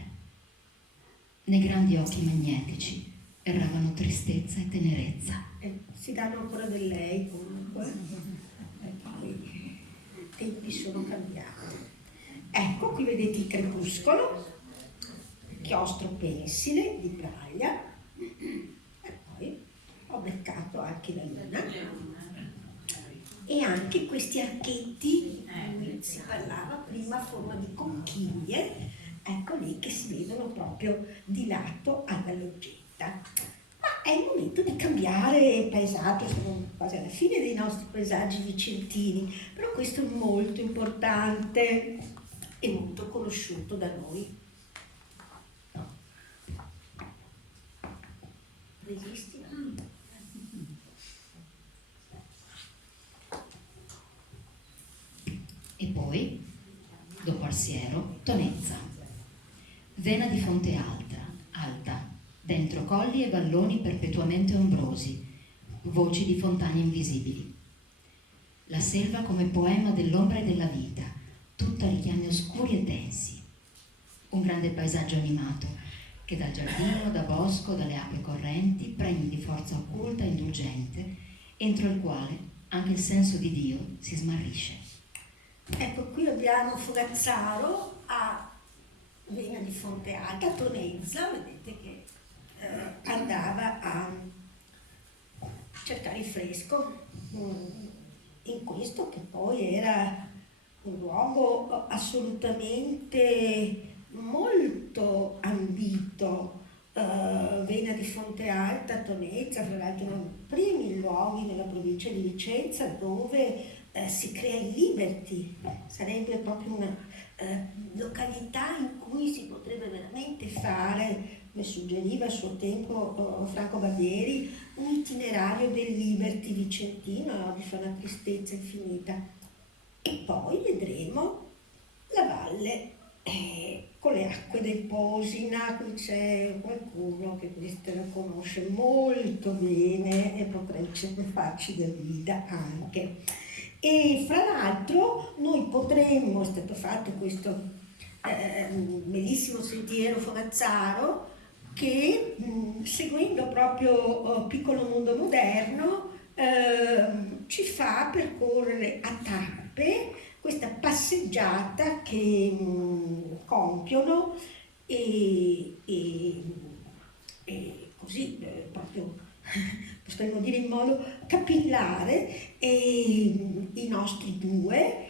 Nei grandi occhi magnetici erravano tristezza e tenerezza. Si danno ancora del lei comunque. I tempi sono cambiati. Ecco, qui vedete il crepuscolo, chiostro pensile di Braglia, e poi ho beccato anche la luna e anche questi archetti di cui si parlava prima a forma di conchiglie, ecco lì che si vedono proprio di lato alla loggetta. Ma è il momento di cambiare paesaggio, siamo quasi alla fine dei nostri paesaggi vicentini, però questo è molto importante e molto conosciuto da noi. Resisti? E poi, dopo Arsiero, Tonezza. Vena di fonte alta, dentro colli e valloni perpetuamente ombrosi, voci di fontane invisibili. La selva come poema dell'ombra e della vita, tutta richiami oscuri e densi. Un grande paesaggio animato, che dal giardino, da bosco, dalle acque correnti, pregni di forza occulta e indulgente, entro il quale anche il senso di Dio si smarrisce. Ecco, qui abbiamo Fogazzaro a Vena di Fonte Alta, Tonezza, vedete che andava a cercare il fresco in questo che poi era un luogo assolutamente molto ambito. Vena di Fonte Alta, Tonezza, fra l'altro uno dei primi luoghi nella provincia di Vicenza dove si crea il Liberty, sarebbe proprio una località in cui si potrebbe veramente fare, come suggeriva a suo tempo Franco Barbieri, un itinerario del Liberty vicentino. Oggi fa una tristezza infinita. E poi vedremo la valle con le acque del Posina. Qui c'è qualcuno che questa la conosce molto bene e potrebbe farci da guida anche. E fra l'altro noi potremmo, è stato fatto questo bellissimo sentiero Fogazzaro che seguendo proprio Piccolo Mondo Moderno ci fa percorrere a tappe questa passeggiata che compiono e così proprio potremmo dire in modo capillare i nostri due,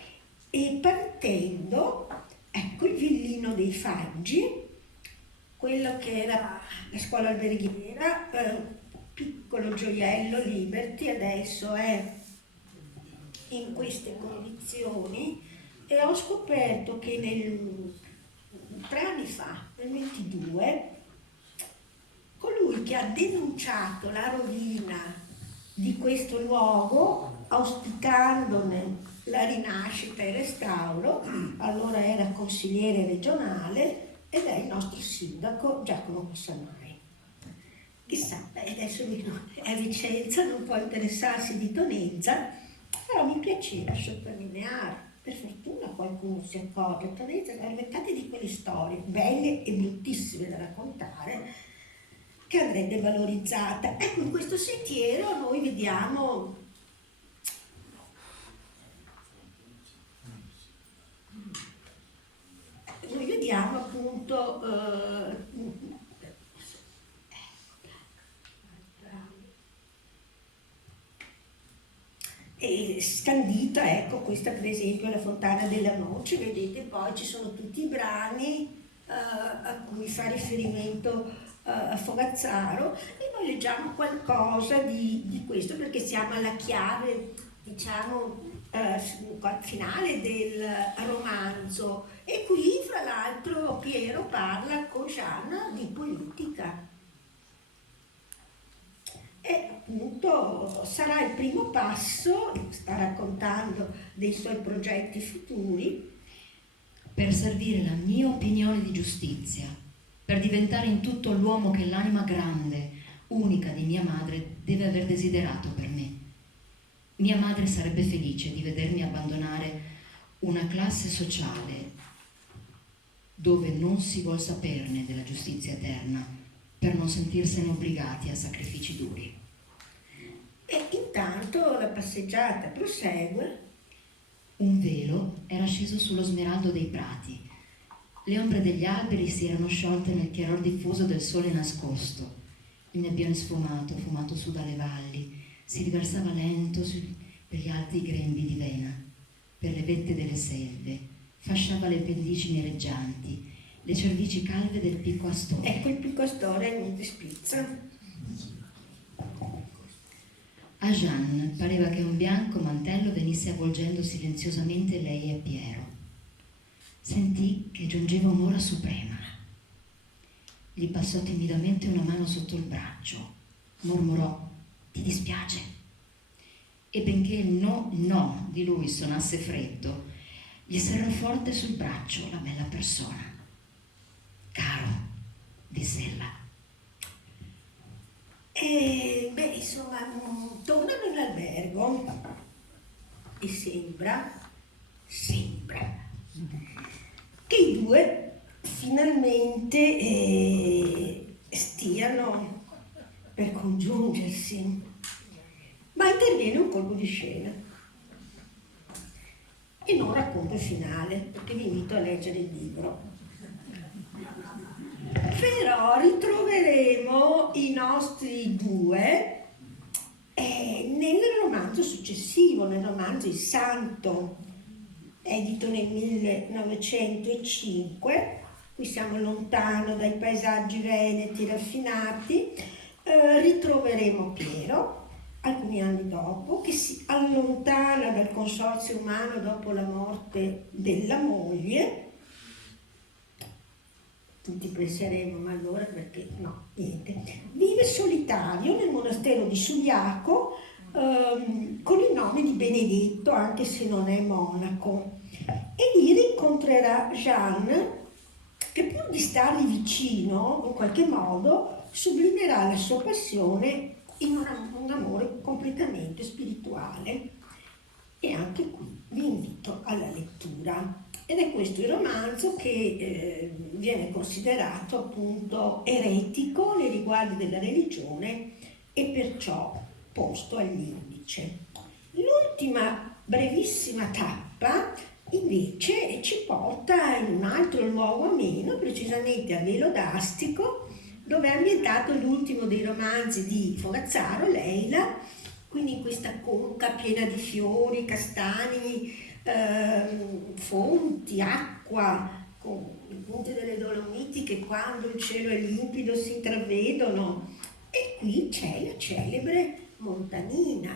e partendo, ecco il villino dei Faggi, quello che era la scuola alberghiera, piccolo gioiello Liberty, adesso è in queste condizioni, e ho scoperto che 3 anni fa, nel 22, colui colui che ha denunciato la rovina di questo luogo, auspicandone la rinascita e il restauro. Allora era consigliere regionale ed è il nostro sindaco Giacomo Cossamai. Chissà, adesso lui è a Vicenza, non può interessarsi di Tonezza, però mi piaceva sottolineare. Per fortuna qualcuno si accorge, Tonezza è mercati di quelle storie belle e bruttissime da raccontare, che andrebbe valorizzata. Ecco, in questo sentiero noi vediamo appunto e scandita, ecco, questa per esempio è la Fontana della Noce, vedete, poi ci sono tutti i brani a cui fa riferimento a Fogazzaro, e noi leggiamo qualcosa di questo perché siamo alla chiave, diciamo, finale del romanzo, e qui fra l'altro Piero parla con Jeanne di politica. E appunto sarà il primo passo, sta raccontando dei suoi progetti futuri, per servire la mia opinione di giustizia, per diventare in tutto l'uomo che l'anima grande, unica di mia madre, deve aver desiderato per me. Mia madre sarebbe felice di vedermi abbandonare una classe sociale dove non si vuol saperne della giustizia eterna, per non sentirsene obbligati a sacrifici duri. e intanto la passeggiata prosegue. Un velo era sceso sullo smeraldo dei prati. Le ombre degli alberi si erano sciolte nel chiaror diffuso del sole nascosto. Il nebbione sfumato, fumato su dalle valli, si riversava lento per gli alti grembi di Vena, per le vette delle selve, fasciava le pendici nereggianti, le cervici calve del Picco Astore. Ecco il Picco Astore a Montespizza. A Jeanne pareva che un bianco mantello venisse avvolgendo silenziosamente lei e Piero. Sentì che giungeva un'ora suprema. Gli passò timidamente una mano sotto il braccio. Mormorò: «Ti dispiace?» E benché il no di lui suonasse freddo, gli serrò forte sul braccio la bella persona. «Caro», diss'ella. E beh, insomma, tornano in albergo e sembra che i due finalmente stiano per congiungersi, ma interviene un colpo di scena e non racconto il finale perché vi invito a leggere il libro. Però ritroveremo i nostri due nel romanzo successivo, nel romanzo Il Santo, edito nel 1905. Qui siamo lontano dai paesaggi veneti raffinati. Ritroveremo Piero, alcuni anni dopo, che si allontana dal consorzio umano dopo la morte della moglie. Tutti penseremo, ma allora perché? No, niente. Vive solitario nel monastero di Subiaco con il nome di Benedetto, anche se non è monaco. E lì rincontrerà Jeanne, che pur di stargli vicino, in qualche modo, sublimerà la sua passione in un amore completamente spirituale. E anche qui vi invito alla lettura. Ed è questo il romanzo che viene considerato appunto eretico nei riguardi della religione e perciò posto all'indice. L'ultima brevissima tappa invece ci porta in un altro luogo ameno, precisamente a Velo d'Astico, dove è ambientato l'ultimo dei romanzi di Fogazzaro, Leila, quindi in questa conca piena di fiori, castani, fonti, acqua, con i punti delle Dolomiti che quando il cielo è limpido si intravedono. E qui c'è la celebre Montanina,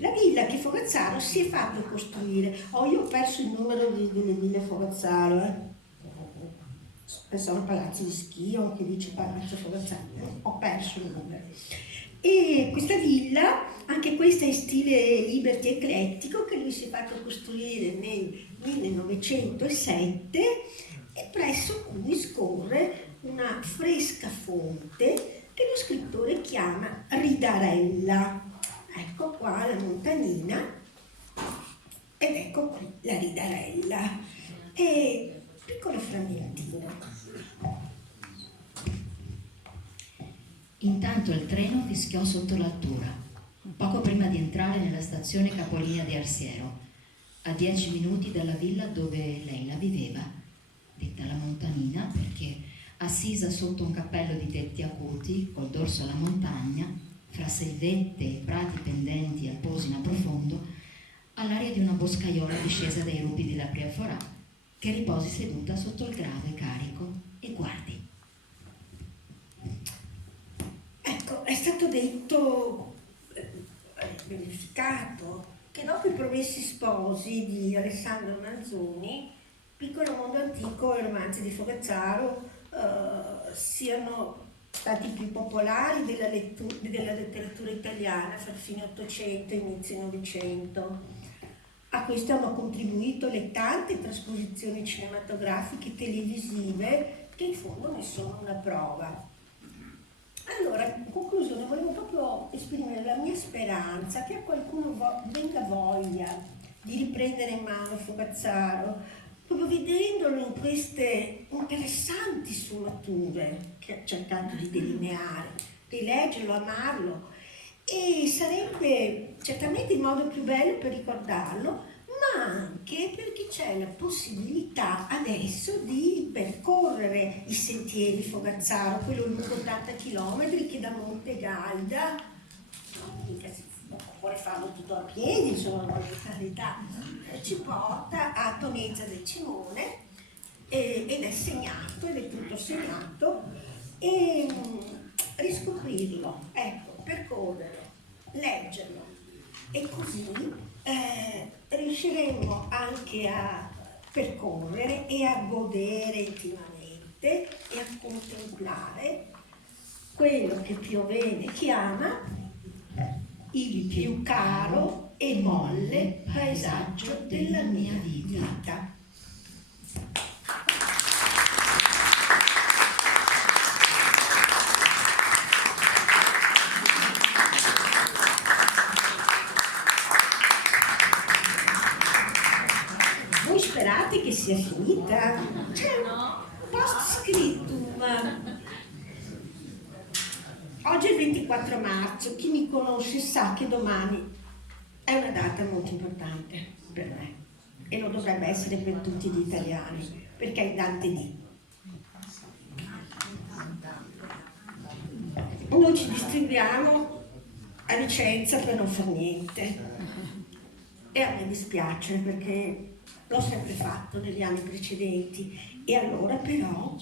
la villa che Fogazzaro si è fatto costruire. Io ho perso il numero delle ville Fogazzaro, pensavo al Palazzo di Schio, che dice Palazzo Fogazzaro, ho perso il numero. E questa villa, anche questa in stile liberty eclettico, che lui si è fatto costruire nel 1907 e presso cui scorre una fresca fonte che lo scrittore chiama Ridarella. Ecco qua la montanina ed ecco qui la Ridarella. E piccolo frammentino. Intanto il treno fischiò sotto l'altura, poco prima di entrare nella stazione capolinea di Arsiero, a 10 minuti dalla villa dove Leila viveva, detta la montanina perché assisa sotto un cappello di tetti acuti, col dorso alla montagna, fra selvette e prati pendenti al Posina profondo, all'aria di una boscaiola discesa dai rupi della Priaforà, che riposi seduta sotto il grave carico e guardi. Ecco, è stato detto, verificato, che dopo i Promessi Sposi di Alessandro Manzoni, Piccolo Mondo Antico e i romanzi di Fogazzaro siano stati più popolari della letteratura italiana fra fine Ottocento e inizio Novecento. A questo hanno contribuito le tante trasposizioni cinematografiche e televisive che in fondo ne sono una prova. Allora, in conclusione, volevo proprio esprimere la mia speranza che a qualcuno venga voglia di riprendere in mano Fogazzaro, proprio vedendolo in queste interessanti sfumature che ha cercato di delineare, rileggerlo, amarlo, e sarebbe certamente il modo più bello per ricordarlo, ma anche perché c'è la possibilità adesso di percorrere i sentieri Fogazzaro, quello lungo 80 km che da Monte Galda, mica si vuole farlo tutto a piedi, insomma, per carità, ci porta a Tonezza del Cimone ed è segnato, ed è tutto segnato, e riscoprirlo, ecco, percorrerlo, leggerlo, e così riusciremo anche a percorrere e a godere intimamente e a contemplare quello che Piovene chiama il più caro e molle paesaggio della mia vita. Voi sperate che sia finita? C'è un post scriptum. Oggi è il 24 marzo, chi mi conosce sa che domani è una data molto importante per me e lo dovrebbe essere per tutti gli italiani, perché è Dante D. Noi ci distribuiamo a Vicenza per non far niente e a me dispiace perché l'ho sempre fatto negli anni precedenti e allora però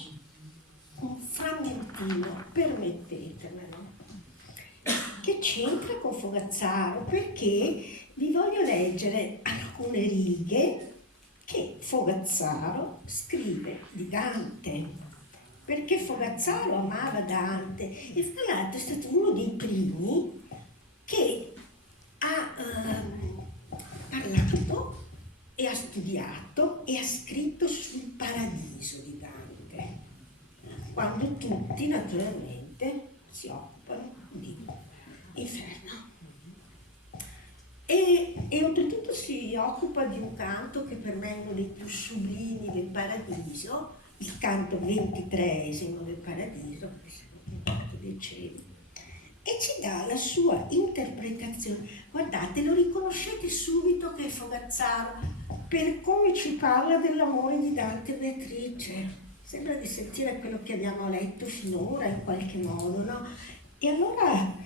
un frammentino, permettetemelo, che c'entra con Fogazzaro, perché vi voglio leggere alcune righe che Fogazzaro scrive di Dante, perché Fogazzaro amava Dante e fra l'altro è stato uno dei primi che ha parlato e ha studiato e ha scritto sul paradiso di Dante, quando tutti naturalmente si occupano di inferno. E oltretutto si occupa di un canto che per me è uno dei più sublimi del paradiso, il canto 23esimo del paradiso, il canto dei cieli, e ci dà la sua interpretazione. Guardate, lo riconoscete subito che è Fogazzaro per come ci parla dell'amore di Dante e Beatrice. Sembra di sentire quello che abbiamo letto finora in qualche modo, no? E allora,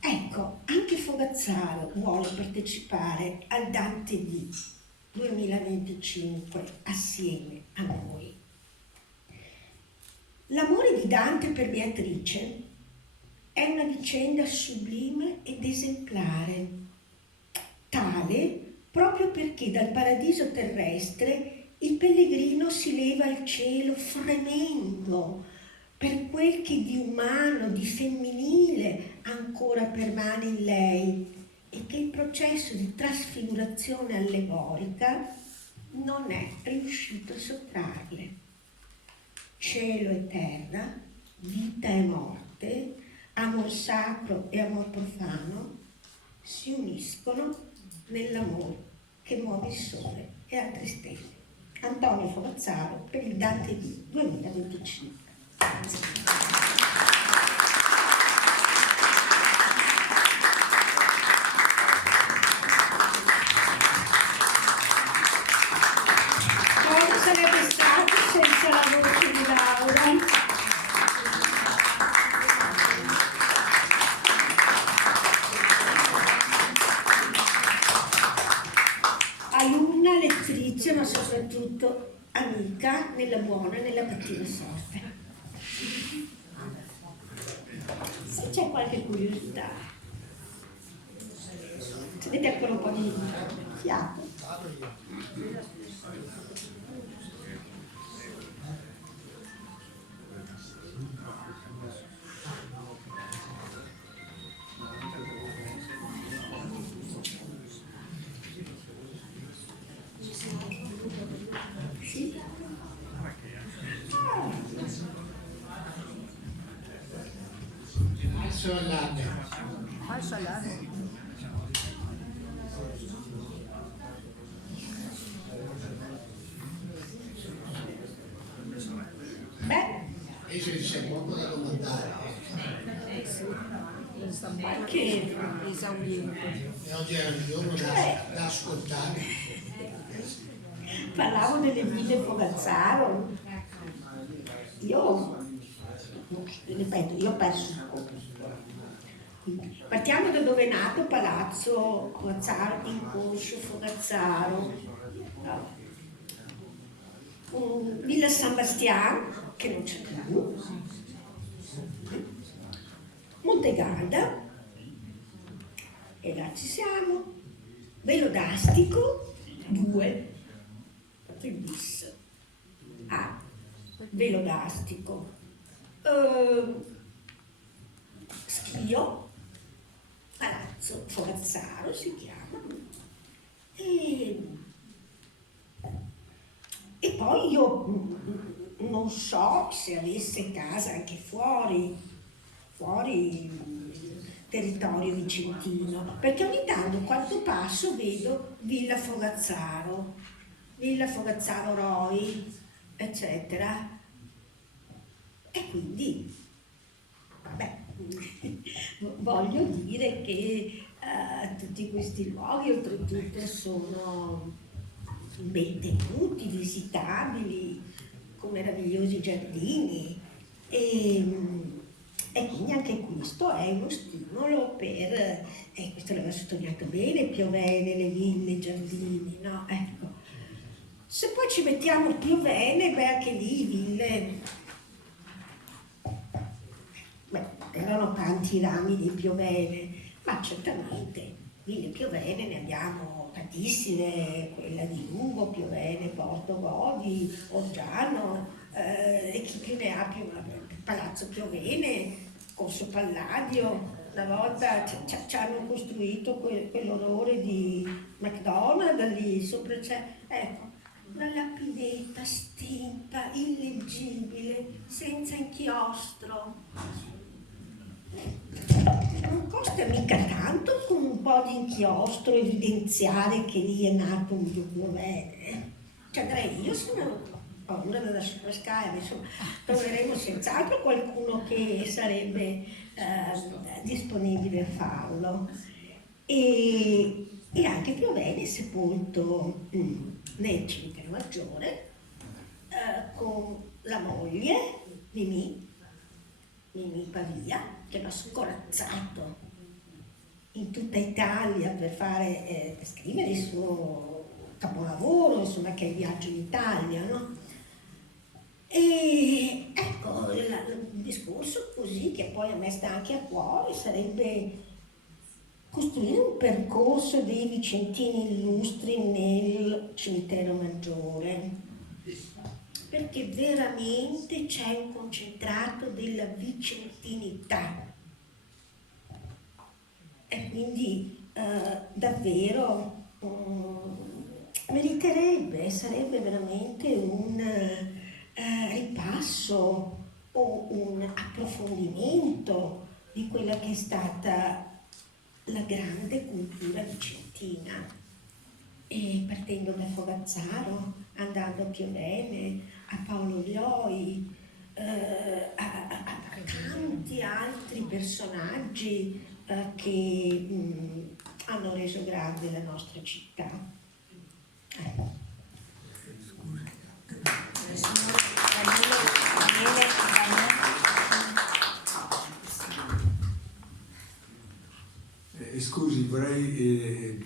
ecco, anche Fogazzaro vuole partecipare al Dante D 2025 assieme a noi. L'amore di Dante per Beatrice è una vicenda sublime ed esemplare, tale proprio perché dal paradiso terrestre il pellegrino si leva al cielo fremendo per quel che di umano, di femminile ancora permane in lei e che il processo di trasfigurazione allegorica non è riuscito a sottrarle. Cielo e terra, vita e morte, amor sacro e amor profano si uniscono nell'amore che muove il sole e altre stelle. Antonio Fogazzaro per il Dante D 2025. Cosa sarebbe stato senza la voce di Laura? Alunna, lettrice, ma soprattutto amica nella buona e nella cattiva sorte. Se c'è qualche curiosità, se avete ancora un po' di fiato. Sì. Adesso andate. Falso allarme. Beh, C'è poco da domandare. qualche Esauriente. E oggi è un giorno da ascoltare. parlavo delle ville Fogazzaro. Io, ripeto, io ho perso il conto. Partiamo da dove è nato Palazzo Fogazzaro, Inconscio Fogazzaro, no. Villa San Bastian, che non c'è più, Montegarda, e là ci siamo, Velodastico 2, il bis, Velodastico, Schio, Palazzo Fogazzaro si chiama, e poi io non so se avesse casa anche fuori territorio vicentino, perché ogni tanto quando passo vedo Villa Fogazzaro Roi, eccetera, e quindi vabbè, voglio dire che tutti questi luoghi oltretutto sono ben tenuti, visitabili, con meravigliosi giardini e quindi anche questo è uno stimolo per, questo l'aveva sottolineato bene, Piovene, le ville, i giardini, no? Ecco. Se poi ci mettiamo il Piovene, beh anche lì ville, beh, erano tanti rami di Piovene, ma certamente ville Piovene ne abbiamo tantissime, quella di Lugo, Piovene, Porto Godi, Oggiano, e chi più ne ha più, Palazzo Piovene, Corso Palladio, una volta ci hanno costruito quell'orrore di McDonald's lì, sopra c'è, ecco, una lapidetta stinta, illeggibile, senza inchiostro. Non costa mica tanto con un po' di inchiostro evidenziare che lì è nato un Piovene. Ci andrei io, se no ho paura della soprascala, insomma, troveremo senz'altro qualcuno che sarebbe disponibile a farlo. E anche Piovene è sepolto nel cimitero maggiore con la moglie Mimì Pavia, che l'ha scorazzato in tutta Italia per scrivere il suo capolavoro, insomma, che è il Viaggio in Italia, no? E ecco, il discorso così, che poi a me sta anche a cuore, sarebbe costruire un percorso dei vicentini illustri nel cimitero maggiore. perché veramente c'è un concentrato della vicentinità e quindi davvero meriterebbe, sarebbe veramente un ripasso o un approfondimento di quella che è stata la grande cultura vicentina, e partendo da Fogazzaro, andando a Piovene, a Paolo Lioi, a tanti altri personaggi che hanno reso grande la nostra città. Scusi, vorrei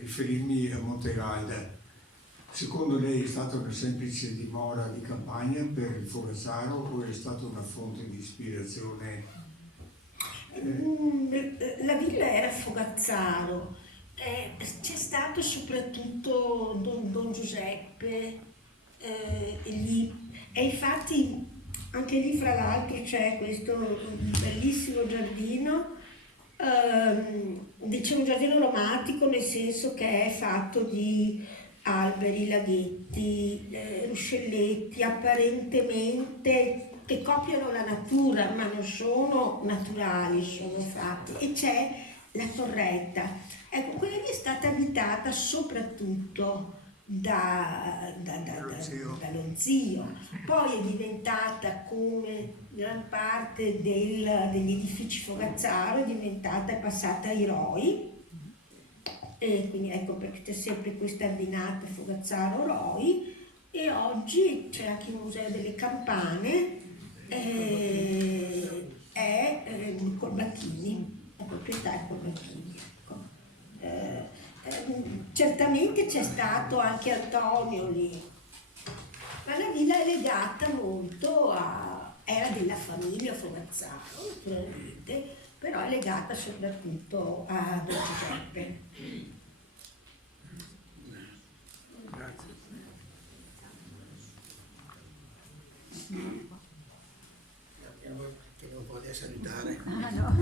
riferirmi a Montegalda. Secondo lei è stata una semplice dimora di campagna per il Fogazzaro o è stata una fonte di ispirazione? La villa era Fogazzaro, c'è stato soprattutto Don Giuseppe lì, e infatti anche lì fra l'altro c'è questo bellissimo giardino, diciamo un giardino romantico nel senso che è fatto di alberi, laghetti, ruscelletti apparentemente che copiano la natura, ma non sono naturali, sono fatti. E c'è la torretta. Ecco, quella lì è stata abitata soprattutto dallo zio. Poi è diventata, come gran parte degli edifici Fogazzaro, è passata ai Roi. E quindi ecco perché c'è sempre questa abbinata Fogazzaro-Roi, e oggi c'è anche il Museo delle Campane, è Colbachini, la proprietà è Colbachini. Ecco. Certamente c'è stato anche Antonio lì, ma la villa è legata molto era della famiglia Fogazzaro, naturalmente, però è legata soprattutto a Don Giuseppe. Grazie. Che non vuole salutare. Ah no,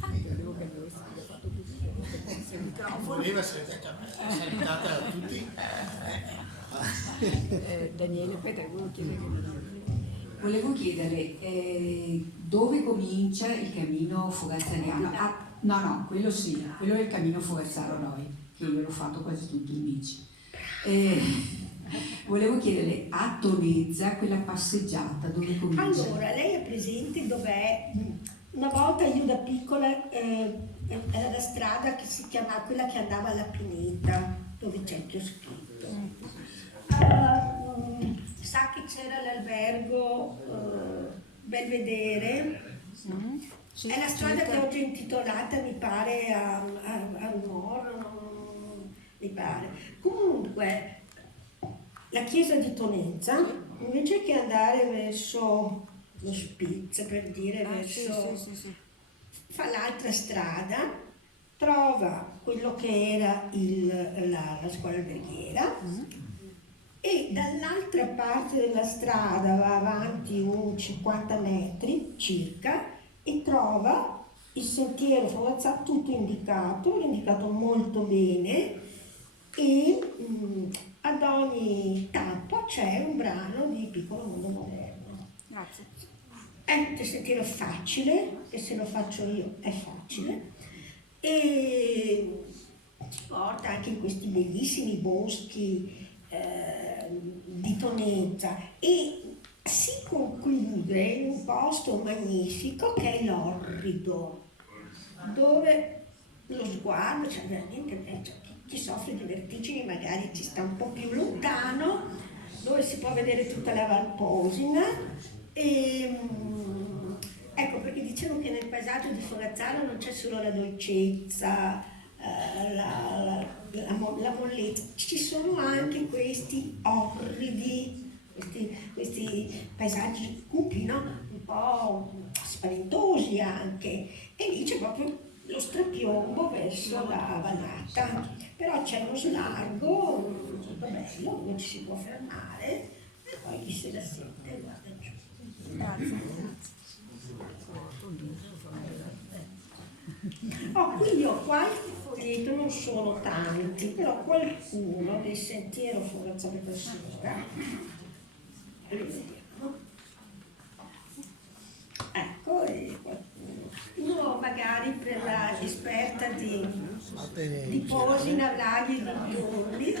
credevo che avessi fatto così. Voleva salutare a tutti. Daniele, aspetta, Volevo chiedere dove comincia il cammino fogazzariano? No, quello sì, quello è il cammino Fogazzaro-Roi, che io l'ho fatto quasi tutto in bici. Volevo chiederle a Tonezza quella passeggiata dove comincia? Allora, lei è presente dov'è? Una volta io da piccola era la strada che si chiamava, quella che andava alla Pineta, dove c'è il chioschetto. Sa che c'era l'albergo Belvedere, sì, è la strada che oggi è intitolata, mi pare, a Rumor, mi pare. Comunque, la chiesa di Tonezza, invece che andare verso lo Spitz, per dire, verso... sì. fa l'altra strada, trova quello che era la scuola alberghiera, e dall'altra parte della strada va avanti un 50 metri circa e trova il sentiero Fogazzaro tutto indicato molto bene, e ad ogni tappa c'è un brano di Piccolo Mondo Moderno. Grazie. È un sentiero facile, e se lo faccio io è facile, e ci porta anche in questi bellissimi boschi di Tonezza, e si conclude in un posto magnifico che è l'Orrido, dove lo sguardo, cioè veramente chi soffre di vertigini magari ci sta un po' più lontano, dove si può vedere tutta la Valposina. E, ecco perché dicevo che nel paesaggio di Fogazzaro non c'è solo la dolcezza, la mollezza, ci sono anche questi orridi, questi paesaggi cupi, no? Un po' spaventosi anche, e lì c'è proprio lo strapiombo verso la vallata, però c'è uno slargo molto bello dove ci si può fermare e poi chi se la sente guarda giù. Qui ho qualche foglietto, non sono tanti, però qualcuno del sentiero Fogazzaro Pescara, li vediamo. Ecco, e qualcuno. Uno magari per la esperta di Posina, Laghi e dintorni.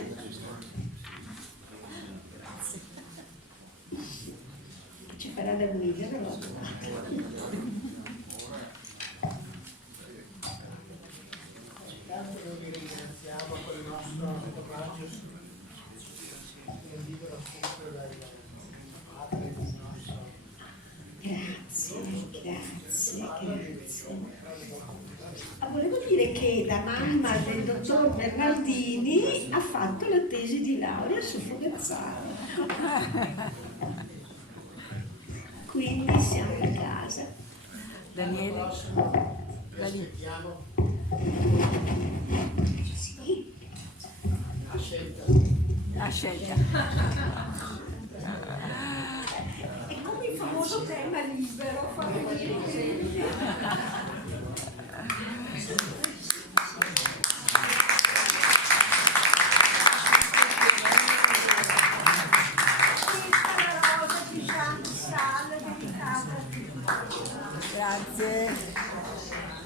Ci farà da guida, no? Noi vi ringraziamo per il nostro omaggio del libro scritto dai padri del nostro. Grazie. Volevo dire che la mamma del dottor Bernardini ha fatto la tesi di laurea su Fogazzaro. Quindi siamo a casa. Daniele? Aspettiamo Sì. la scelta. La scelta. È come il famoso tema libero, fa venire gente. Grazie.